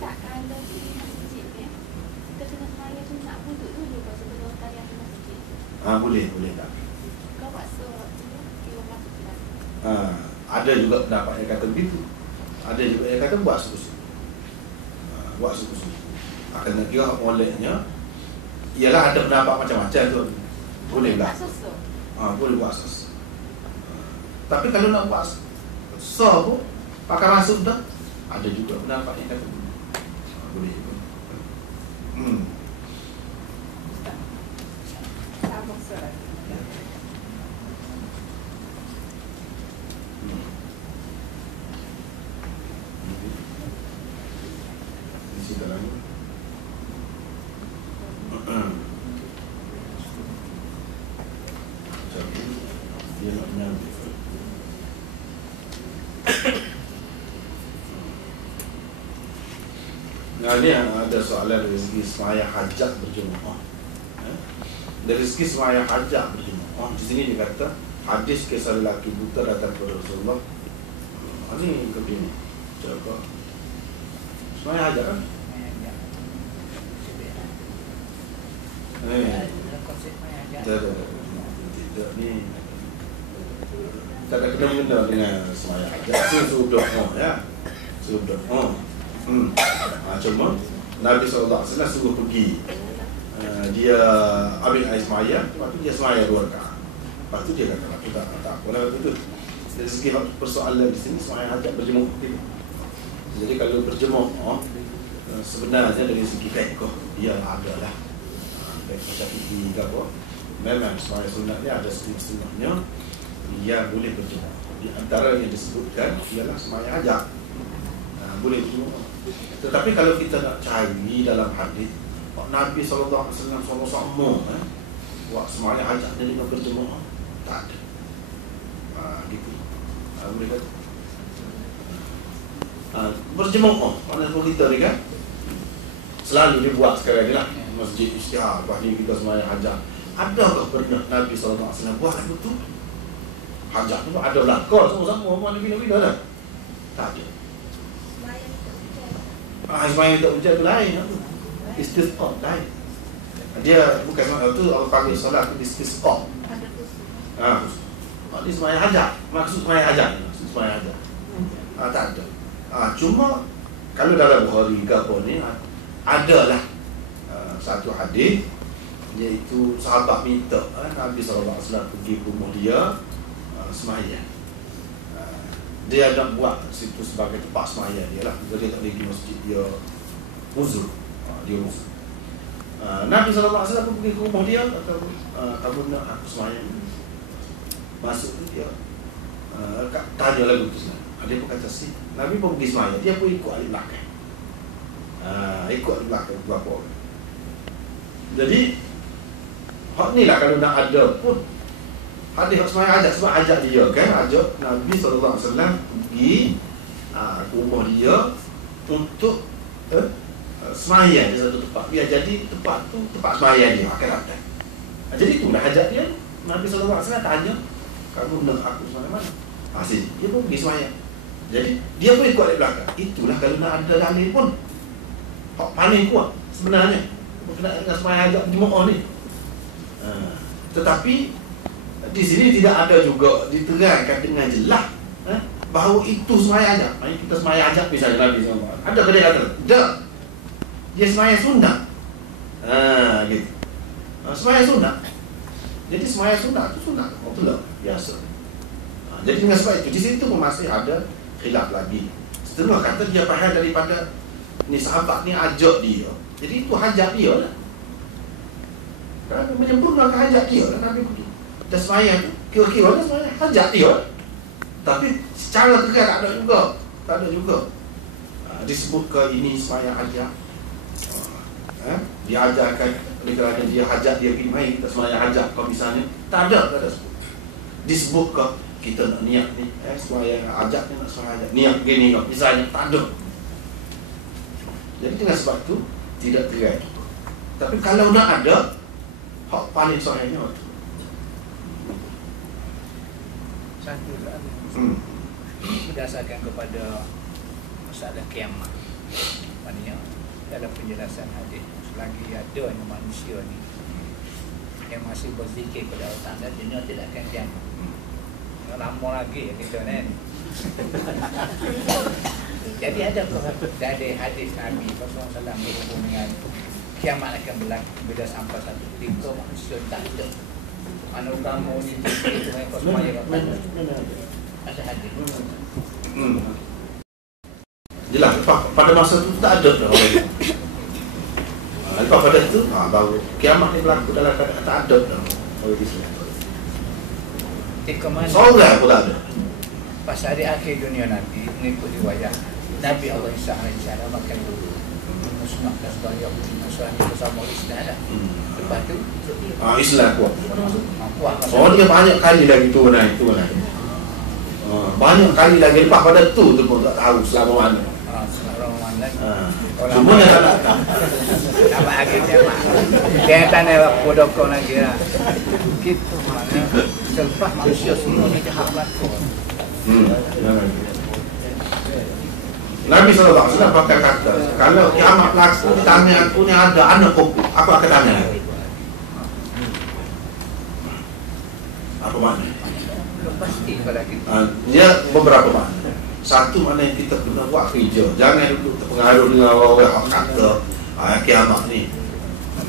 Tak, kalau di masjid ni, kita kena semaya tu nak duduk dulu pas sebelum tayang di masjid. Boleh tak? Kau paksa dia masuk kelas. Ada juga pendapat yang kata begitu. Ada juga yang kata buat suku-suku. Buat suku-suku. Akan kira olehnya ialah ada pendapat macam-macam tu. Boleh tak? Boleh buat sos. Tapi kalau nak buat so pun pakai masuk dah. Ada juga pendapat yang kata boleh juga. Sama soalan. Isi dalam ni. Dia nak menyambut. Ni ada soalan dari segi semaya hajat berjemaah. Dari segi semaya hajat berjemaah, di sini dia kata hadis kisah lelaki buta datang kepada Rasulullah. Ini begini. Coba semaya hajat kan? Tidak ni. Tak ada kena-mengena dengan semaya hajat. Sudah ya. Sudah. Cuma Nabi SAW suruh pergi, dia ambil air semaya, lepas tu dia semaya 2 rakaat. Lepas tu dia kata aku tak apa itu. Dari segi persoalan di sini semaya hajat berjemaah. Jadi kalau berjemaah sebenarnya dari segi fiqh dia adalah fiqh Syafi'i ke apa, memang semaya sunat ni ada setengah-setengahnya yang boleh berjemaah. Di antara yang disebutkan ialah semaya hajat. Boleh berjemaah. Tetapi kalau kita nak cari dalam hadis Nabi SAW sama-sama buat semaya hajat dia dengan berjemaah, tak ada. Gitu. Boleh kata berjemaah mana pun kita ni kan selalu dibuat sekarang ni lah masjid Isytihar, lepas ni kita semaya hajat. Adakah pernah Nabi SAW buat betul hajat tu ada belakang sama-sama mana bila-bila lah? Tak ada. Semaya tak hujan tu lain. Istisqa lain. Dia bukan tu orang panggil solat istisqa. Ini semaya hajat. Maksud semaya hajat. Tak ada. Cuma kalau dalam Bukhari ke apa ni adalah satu hadis iaitu sahabat minta Nabi SAW pergi ke rumah dia sembahyang. Dia nak buat situ sebagai tempat sembahyang dia lah. Dia tak boleh pergi masjid, dia uzur. Dia uzur. Nabi SAW pergi ke rumah dia, kata, kamu nak aku sembahyang? Masuk tu dia tanya lagu tu sebenarnya. Dia pun kata si Nabi pun pergi sembahyang, dia pun ikut ahli belakang. Ikut ahli belakang berapa orang. Jadi hak ni lah kalau nak ada pun hadis hak semaya ajak, sebab ajak dia kan, ajak Nabi SAW pergi ke rumah dia untuk semaya di satu tempat, biar jadi tempat tu tempat semaya dia akan datang. Jadi itulah ajak dia. Nabi SAW tanya, kamu nak aku semaya mana? Asyik, dia pun pergi semaya. Jadi dia pun ikut dari belakang. Itulah kalau nak ada dalil pun hak paling kuat sebenarnya berkenaan dengan semaya ajak jemaah ni. Tetapi di sini tidak ada juga diterangkan dengan jelas bahawa itu semaya ajak. Mari kita semaya ajak misalnya Nabi SAW. Ada ke dia kata? Tak. Dia semaya sunat. Gitu. Semaya sunat. Jadi semaya sunat itu sunat. Betul tak? Biasa. Jadi dengan sebab itu di situ pun masih ada khilaf lagi. Setengah kata dia faham daripada ni sahabat ni ajak dia. Jadi itu hajat dia lah. Kerana menyempurnakan hajat dia lah Nabi pergi. Dan semaya tu kira-kira lah semaya hajat dia lah. Tapi secara tegas tak ada juga. Tak ada juga. Disebut ke ini semaya hajat. Diajarkan oleh kerana dia hajat dia pergi main, kita semaya hajat kau misalnya. Tak ada sebut. Disebut ke kita nak niat ni, semaya hajat ni nak semaya hajat. Niat gini misalnya, tak ada. Jadi dengan sebab tu tidak terai. Tapi kalau nak ada, hak paling sahihnya waktu satu berdasarkan kepada masalah kiamat. Maknanya dalam penjelasan hadis, selagi ada manusia ni yang masih berzikir kepada Allah Ta'ala, dunia tidak akan kiamat. Lama lagi kita kan. Jadi ada hadis Nabi SAW berhubung dengan kiamat akan berlaku bila sampai satu ketika manusia tak ada. Mana kamu ni itu yang kau semaya kata. Ada hadis. Jelas, pada masa itu tak ada dah orang itu. Lepas pada itu, baru kiamat ni berlaku dalam keadaan tak ada dah orang Islam. Seorang pun tak ada. Pas hari akhir dunia nanti, mengikut riwayat Nabi Allah Isa AS makan dulu Muslim dan sebagainya Nasrani bersama Islam dah. Lepas tu Islam kuat. Kuat. Dia banyak kali lagi turun naik. Banyak kali lagi lepas pada tu pun tak tahu selama mana. Selama mana. Cuma dia tak datang. Apa lagi tema. Dia tanya podokon lagi lah. Gitu mana. Selepas manusia semua ni jahat berlaku. Nabi SAW pakai kata, kalau kiamat berlaku di tangan aku ni ada anak kopi, aku akan tanya. Apa makna? Belum pasti pada kita. Dia beberapa makna. Satu makna yang kita kena buat kerja. Jangan duduk terpengaruh dengan orang-orang yang kata kiamat ni.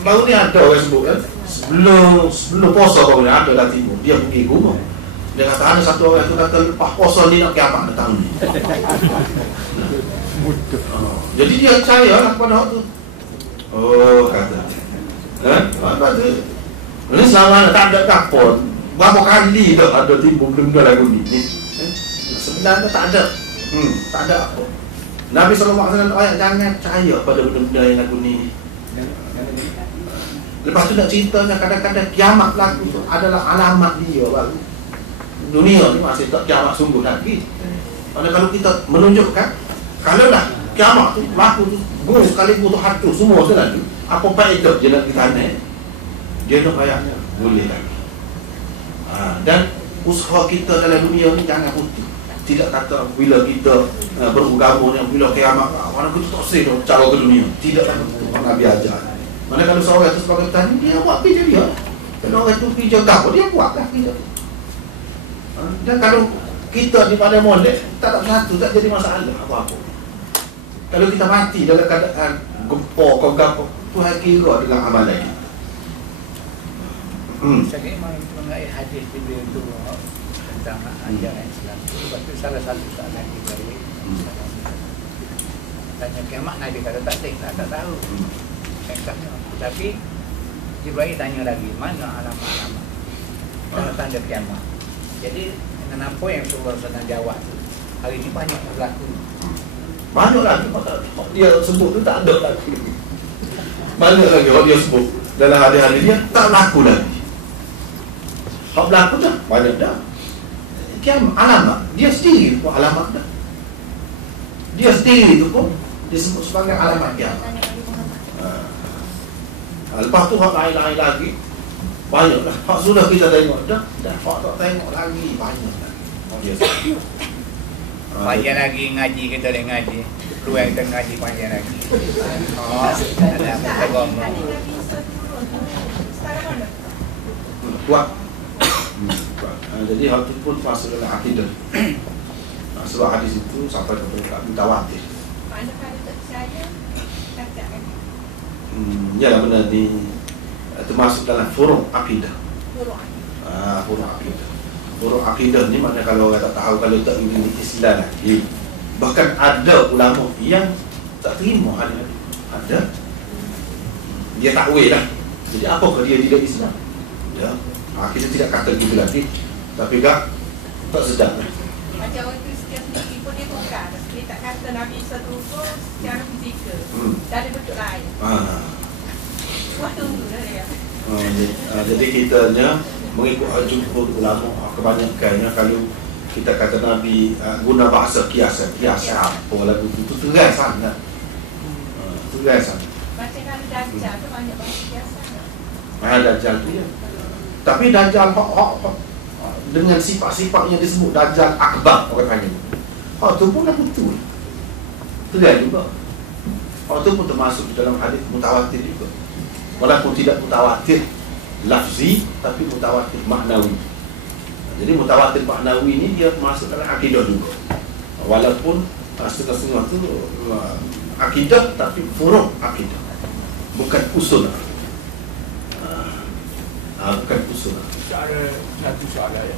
Baru ni ada orang sebut kan, sebelum puasa baru ni ada dah timur. Dia pergi rumah. Dia kata ada satu orang tu kata lepas puasa ni nak kiamat datang ni. Jadi dia percaya lah pada hak tu. Oh kata. Apa tu? Ini selama tak ada kapon. Berapa kali dah ada timbul benda lagu ni. Sebenarnya tak ada. Tak ada apa. Nabi SAW ayat jangan percaya pada benda-benda yang lagu ni. Lepas tu nak ceritanya kadang-kadang kiamat lagu tu adalah alamat dia baru. Dunia ni masih tak kiamat sungguh lagi. Mana kalau kita menunjukkan kalau dah kiamat tu laku tu guru sekali tu hatu semua tu nanti apa faedah dia nak kita ni? Dia nak kayaknya boleh lagi. Dan usaha kita dalam dunia ni jangan putus. Tidak kata bila kita beragama yang bila kiamat mana kita tak sih cara ke dunia. Tidak kata Nabi ajar. Mana kalau seorang itu sebagai petani dia buat kerja dia. Kalau orang itu kerja apa dia buatlah kerja. Dan kalau kita di pada molek tak ada satu tak jadi masalah apa-apa. Kalau kita mati dalam keadaan gempur kau gapo Tuhan kira dalam amalan kita. Saya mengenai hadis itu tentang ajaran Islam. Sebab itu salah satu soalan kita ini. Tanya kiamat Nabi kata tak tahu. Tapi Jibril tanya lagi mana alamat-alamat tanda-tanda kiamat. Jadi kenapa yang Rasulullah sedang jawab tu hari ini banyak berlaku. Banyak lagi dia sebut tu tak ada lagi. Mana lagi orang dia sebut dalam hadis-hadis dia tak berlaku lagi. Hak berlaku dah banyak dah. Kiamat alamat dia sendiri pun alamat dah. Dia sendiri tu pun disebut sebagai alamat kiamat. Lepas tu hak lain-lain lagi banyak dah. Hak sudah kita tengok dah. Hak tak tengok lagi banyak lagi. Dia Panjang lagi ngaji, kita boleh ngaji. Peluang kita ngaji panjang lagi. Ada agama. kuat. Jadi hal itu pun masuk dalam akidah. Sebab hadis itu sampai kepada mutawatir. Mana kalau tak percaya, cacat kan? Ya benar ni termasuk dalam furu' akidah. Buruk. Furu' akidah. Furu' akidah ni maknanya kalau orang tak tahu, kalau tak ini Islam lagi. Bahkan ada ulama yang tak terima hadis-hadis. Ada. Dia takwil lah. Jadi apakah dia tidak Islam? Ya. Kita tidak kata gitu lagi. Tapi tak sedap lah. Macam orang Kristian sendiri pun dia tukar. Dia tak kata Nabi Isa turun secara fizikal. Dari bentuk lain. Wah tunggu lah dia. Jadi kitanya mengikut jumhur ulama kebanyakannya kalau kita kata Nabi guna bahasa kiasan apa lagu itu tegas sangat. Tegas sangat. Macam kalau Dajjal tu banyak bahasa kiasan. Dajjal tu ya. Tapi Dajjal dengan sifat-sifat yang disebut Dajjal akbar orang panggil. Tu pun dah betul. Tegas juga. Tu pun termasuk dalam hadis mutawatir juga. Walaupun tidak mutawatir lafzi, tapi mutawatir maknawi. Jadi mutawatir maknawi ni dia masuk dalam akidah juga. Walaupun setengah-setengah tu akidah, tapi furu' akidah, bukan usul. Bukan usul. Satu soalan ya.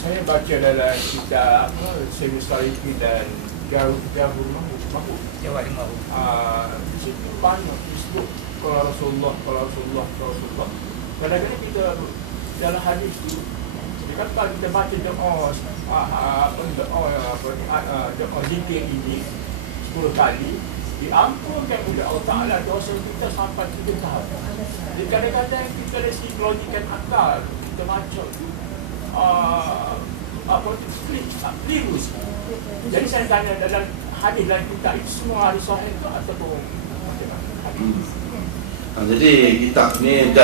Saya baca dalam kitab Sayyid Salihin dan Jabur Mahmud. Jawab lima. Di situ banyak disebut kalau Rasulullah. Kadang-kadang kita dalam hadis tu, dia kata kita baca doa zikir ini 10 kali, diampunkan oleh Allah Ta'ala dosa kita sampai 3 tahun. Jadi kadang-kadang kita dari segi logikan akal, kita baca tu keliru. Jadi saya tanya dalam hadis dan kitab itu semua hadis sahih itu ataupun hadis? Jadi kitab ni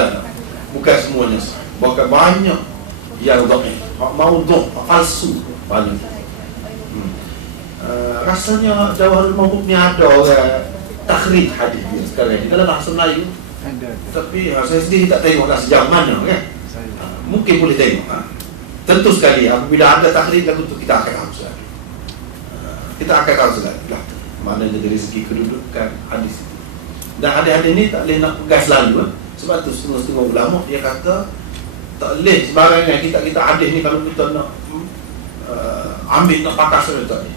bukan semuanya, bahkan banyak yang dhaif, maudhu', palsu banyak. Rasanya Jawahirul Ma'ruf ni ada orang takhrij hadis dia sekarang ni dalam bahasa Melayu. Tapi saya sendiri tak tengok dah sejauh mana kan. Mungkin boleh tengok. Tentu sekali apabila ada takhrij lagu tu kita akan tahu sekali. Kita akan tahu sekali lah mana dari segi kedudukan hadis itu. Dan hadis-hadis ni tak boleh nak pegang selalu. Sebab tu setengah-setengah ulama dia kata tak boleh sebarangan kita hadis ni kalau kita nak ambil nak pakai saja tak boleh.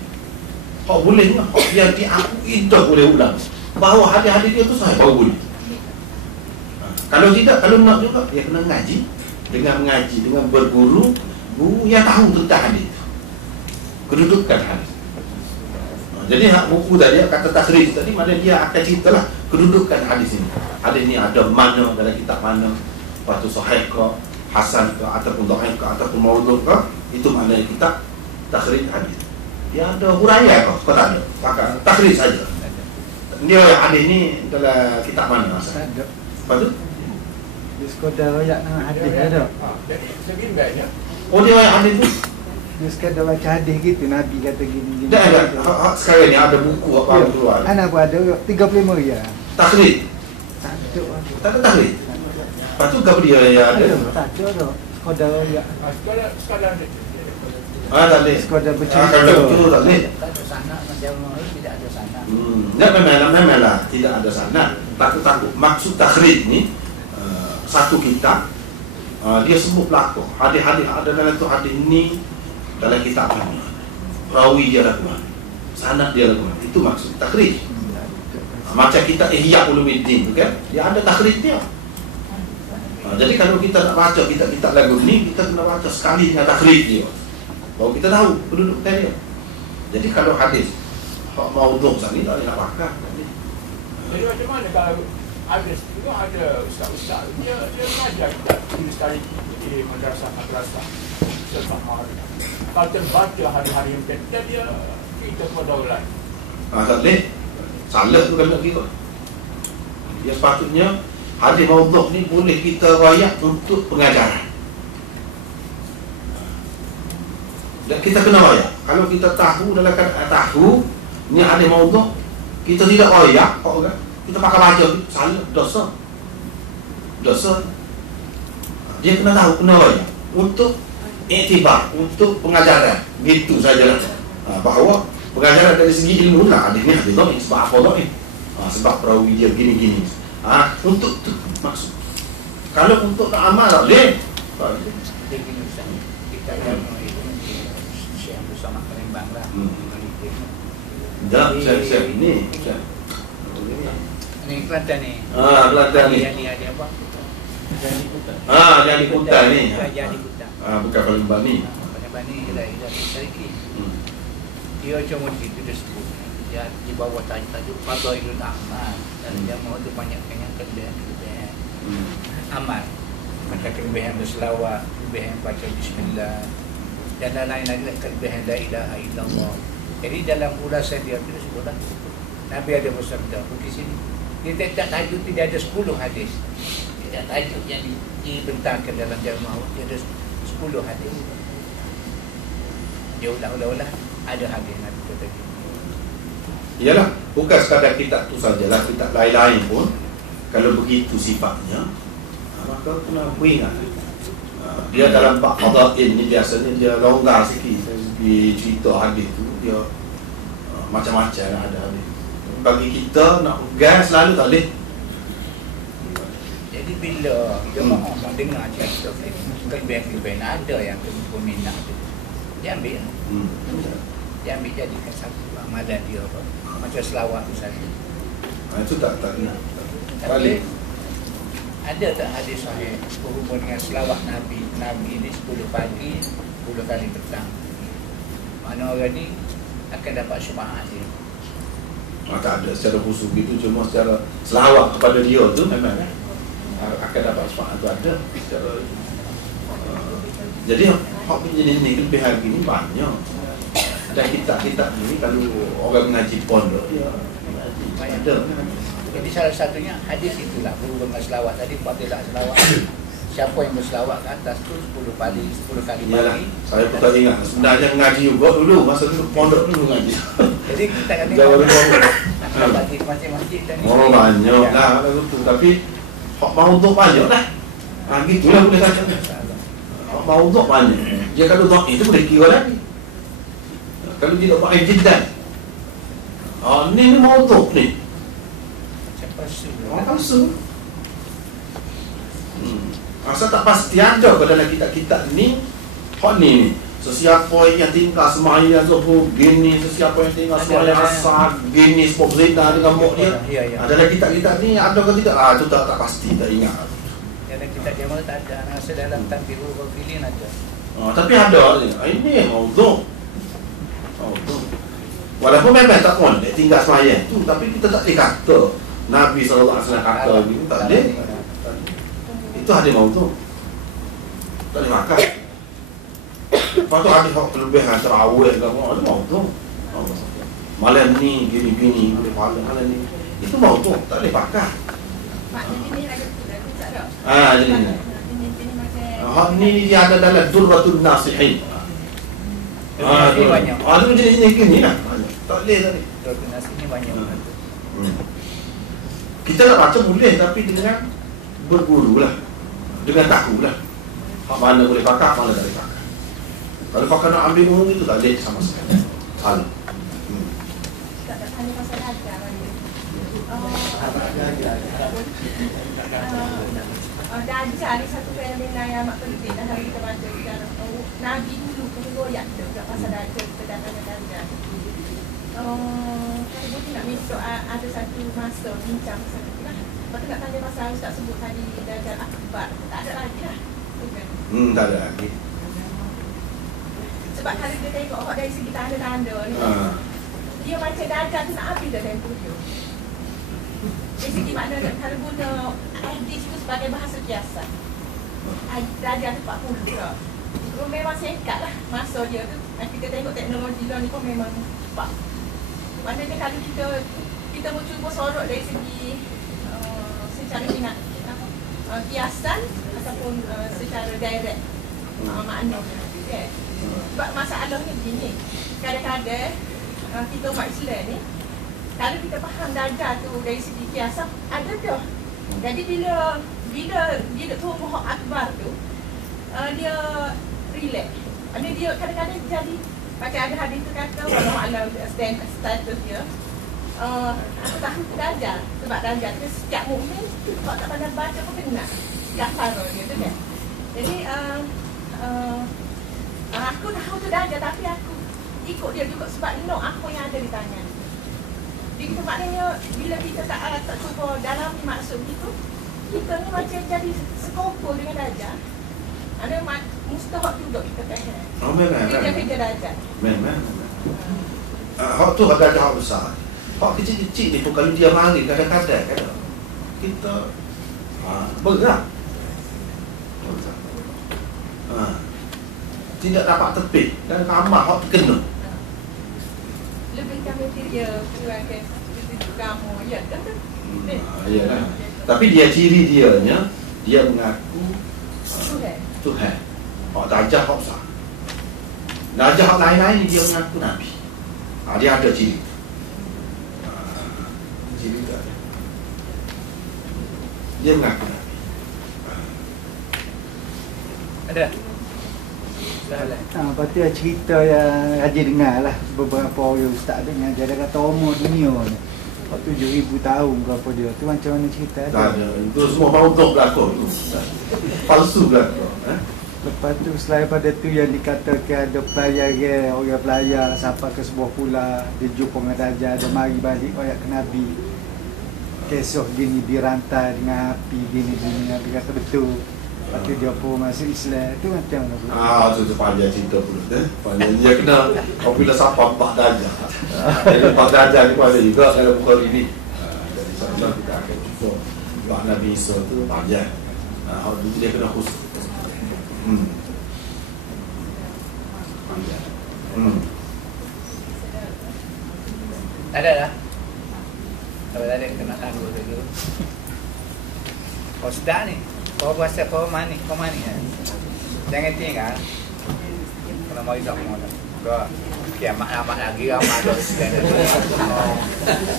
Hak boleh ke? Hak yang diakui dah oleh ulama bahawa hadis-hadis dia tu sahih baru boleh. Kalau tidak, kalau nak juga dia kena ngaji, dengan berguru, guru yang tahu tentang hadis itu, kedudukan hadis. Jadi hak buku tadi kata takhrij tadi, mana dia akan ceritalah kedudukan hadis ini. Hadis ini ada mana dalam kitab mana, lepas tu sahih ke, hasan ke, ataupun dhaif ke, ataupun maudhu' ke, itu maknanya kitab takhrij hadis. Dia ada huraian ke? Kau tak ada? Pakai takhrij saja. Dia hadis ni dalam kitab mana asal? Ada. Lepas tu? Dia sekadar royak dengan hadis ada. Jadi sebenarnya Dia hadis tu? Dia sekadar baca hadis gitu, Nabi kata gini. Tak ada. Sekarang ni ada buku apa yang keluar. Anak pun ada 35 ya. Takhrij. Tak ada. Tak ada takhrij. Lepas tu apa dia yang ada? Tak ada. Sekadar royak. sekarang ni Tak boleh. Sekadar Kalau bercerita. betul tak boleh. Tak ada sana, macam tidak ada sana. Memanglah tidak ada sana. Takut maksud takhrij ni satu kitab dia sebut belakang hadis-hadis ada dalam tu hadis ni dalam kitab mana, rawi dia lagu mana, sanad dia lagu mana, itu maksud takhrij. Macam kitab Ihya Ulumuddin tu kan, dia ada takhrij dia. Jadi kalau kita nak baca kitab-kitab lagu ni, kita kena baca sekali dengan takhrij dia, baru kita tahu kedudukan dia. Jadi kalau hadis maudhu' ni tak boleh nak pakai. jadi macam mana kalau ada juga ada ustaz-ustaz dia mengajar kita tulis tari di madrasah sebab hari. Kalau terbaca hari-hari yang penting dia kita berdaulat. Tak boleh. Salah tu kalau kita. Dia sepatutnya hadis maudhu' ni boleh kita rayak untuk pengajaran. Dan kita kena rayak. Kalau kita tahu dalam keadaan tahu ni hadis maudhu', kita tidak rayak, kita pakai baca, salah, dosa. Dia kena tahu, kena rayak untuk iktibar, untuk pengajaran. Gitu sajalah. Bahawa pengajaran dari segi ilmu lah, hadis ni hadis dhaif sebab apa dhaif? Sebab perawi dia gini-gini. Untuk tu maksud. Kalau untuk nak amal tak boleh. Dia gini Ustaz. Kita yang itu Syekh bersama Palembang lah. Dah, saya ini. Ini Kelantan ni. Kelantan ni. Ini ada apa? Yang di Kutai ni. Yang di Kutai. Bukan Palembang ni. Palembang ni dia Syariki. Dia cuma di situ disebut. Dia di bawah tajuk Fadailul Amal dan dia mau tu banyakkan yang kelebihan amal, macam kelebihan berselawat, kelebihan baca bismillah dan lain-lain lagi, kelebihan la ilaha illallah. Jadi dalam ulasan dia tu disebutlah Nabi ada bersabda di sini dia tak tajuk, tidak ada 10 hadis, tidak tajuk yang dibentangkan dalam jamaah, dia ada 10 hadis. Dia ulang-ulang ada hadis Nabi kata gitu. Iyalah, bukan sekadar kitab tu sajalah, kitab lain-lain pun kalau begitu sifatnya, maka kena beringat. Dia dalam bab fadail ni biasanya dia longgar sikit di cerita hadis tu, dia macam-macam lah ada hadis. Bagi kita nak pegang selalu tak boleh. Jadi bila orang dengar cerita kelebihan-kelebihan ada yang peminat tu, dia ambil. Dia ambil jadikan satu amalan dia apa. Macam selawat misalnya. Itu tak kena. Tapi ada tak hadis sahih berhubung dengan selawat Nabi ini 10 pagi, 10 kali petang. Mana orang ni akan dapat syafaat dia. Tak ada secara khusus gitu, cuma secara selawat kepada dia tu memang akan dapat syafaat tu ada secara jadi hak jenis ni kelebihan gini banyak. Dan kitab-kitab ni kalau orang mengaji pondok dia ada. Jadi salah satunya hadis itulah berhubung dengan selawat tadi, fadilah selawat. Siapa yang berselawat ke atas tu 10 kali pagi. Saya pun tak ingat. Sebenarnya mengaji juga dulu, masa dulu pondok dulu mengaji. Jadi kita kan bagi masjid-masjid dan banyak lah kalau tu, tapi hak maudhu' banyak lah. Gitulah boleh kata. Hak maudhu' banyak. Dia kalau dhaif itu boleh kira lagi. Kalau dia dhaif jiddan. Ni maudhu' ni. Orang palsu. Asal tak pasti ada pada dalam kitab-kitab ni. Hak ni sesiapa yang tinggal semaya zuhur gini, sesiapa yang tinggal semaya asar gini, sebab zina dengan mak dia. Dalam kitab-kitab ni ada ke tidak? Itu tak pasti, tak ingat. Dalam kitab Jamal tak ada. Rasa dalam Tanbihul Ghafilin ada. Tapi ada. Ini maudhu'. Walaupun memang tak boleh tinggal semaya tu, tapi kita tak boleh kata Nabi SAW kata begitu, tak boleh. Itu hadis maudhu'. Tak boleh makan. Lepas tu hadis kelebihan terawih ke apa, ada maudhu'. Malam ni gini-gini boleh malam ni. Itu maudhu', tak boleh pakai. Mak jenis ada tu tak ada. Jadi ni. Jenis macam Hak ni dia ada dalam Durratul Nasihin. Banyak. Itu jenis-jenis gini lah. Tak boleh tadi. Durratul Nasihin banyak. Kita nak baca boleh, tapi dengan berguru lah, dengan tahu lah mana boleh pakai, mana tak boleh pakai. Kalau pakai nak ambil umum itu tak boleh sama sekali. Salah. tak tanya pasal ajar mana. Dajjal ni satu fenomena yang amat penting dalam kita baca sejarah. Nabi dulu pun goyak juga pasal Dajjal, kedatangan Dajjal. Kalau boleh nak minta ada satu masa bincang pasal itu lah. Lepas tu nak tanya pasal Ustaz sebut tadi Dajjal Akbar. Tak ada lagi lah. Bukan? Tak ada lagi. Sebab kalau dia tengok dari segi tanda-tanda ni, dia macam Dajjal tu nak habis dah tempoh dia. Dari segi makna kalau guna hadis itu sebagai bahasa kiasan. Darjah tu 40 pula. Memang singkat lah masa dia tu. Kita tengok teknologi lah ni pun memang cepat. Maknanya kalau kita mau cuba sorot dari segi secara minat kiasan ataupun secara direct makna. Okay. Sebab masalahnya begini, kadang-kadang kita umat Islam ni, kalau kita faham darjah tu dari segi kiasan, ada dah. Jadi bila dia tumbuh akbar tu, dia relax. Maksudnya dia kadang-kadang jadi macam ada hadis tu kata walau alam status dia aku tahu tu darjah. Sebab darjah tu setiap mukmin kalau tak pandai baca pun kena kafar dia tu kan. Jadi aku tahu tu darjah tapi aku ikut dia juga sebab know apa yang ada di tangan. Jadi maknanya bila kita tak cuba dalami maksud itu, kita ni macam jadi sekumpul dengan darjah. Ada mustahak juga kita faham. Oh, memang. Kerja darjah. Memang. Hak tu ada hak besar. Hak kecil-kecil ni pun kalau dia mari kadang-kadang kita bergerak. Tidak dapat tepik dan ramah hak kena. Lebih kami dia keluarga kamu ya kan? Iyalah. Tapi dia ciri dianya dia mengaku Tuhan. Hak darjah hak besar. Darjah hak lain-lain dia mengaku Nabi. Dia ada ciri. Ciri tu ada. Dia mengaku Nabi. Ada. Lepas tu cerita yang Haji dengar lah beberapa orang ustaz dengar dia kata umur dunia ni waktu 7,000 tahun ke apa dia tu macam mana cerita Tak ada. Itu semua maudhu berlakon tu. Palsu berlakon. Lepas tu selain pada tu yang dikatakan ada pelayar orang pelayar sampai ke sebuah pula dia jumpa dengan darjah dia mari balik ayat ke Nabi kisah gini dirantai dengan api gini Nabi kata betul. Lepas tu dia pun masuk Islam tu macam mana Tu panjang cerita pula panjang dia kena apabila siapa 4 darjah. Jadi 4 darjah ni pun ada juga dalam Bukhari ni. Jadi insyaAllah kita akan cuba Bak Nabi Isa tu panjang. Dia kena khusus. Panjang. Ada lah. Kalau ada kena tangguh dulu. Kau sedar ni. Kau puasa kau mani kan. Jangan tinggal. Kalau mau hidup mau kau kiamat lagi ramai dos dan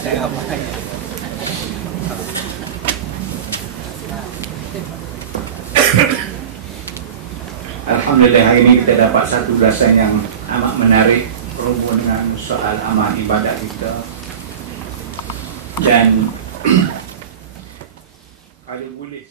jangan apa. Alhamdulillah hari ini kita dapat satu ulasan yang amat menarik berhubung dengan soal amal ibadat kita dan kalau boleh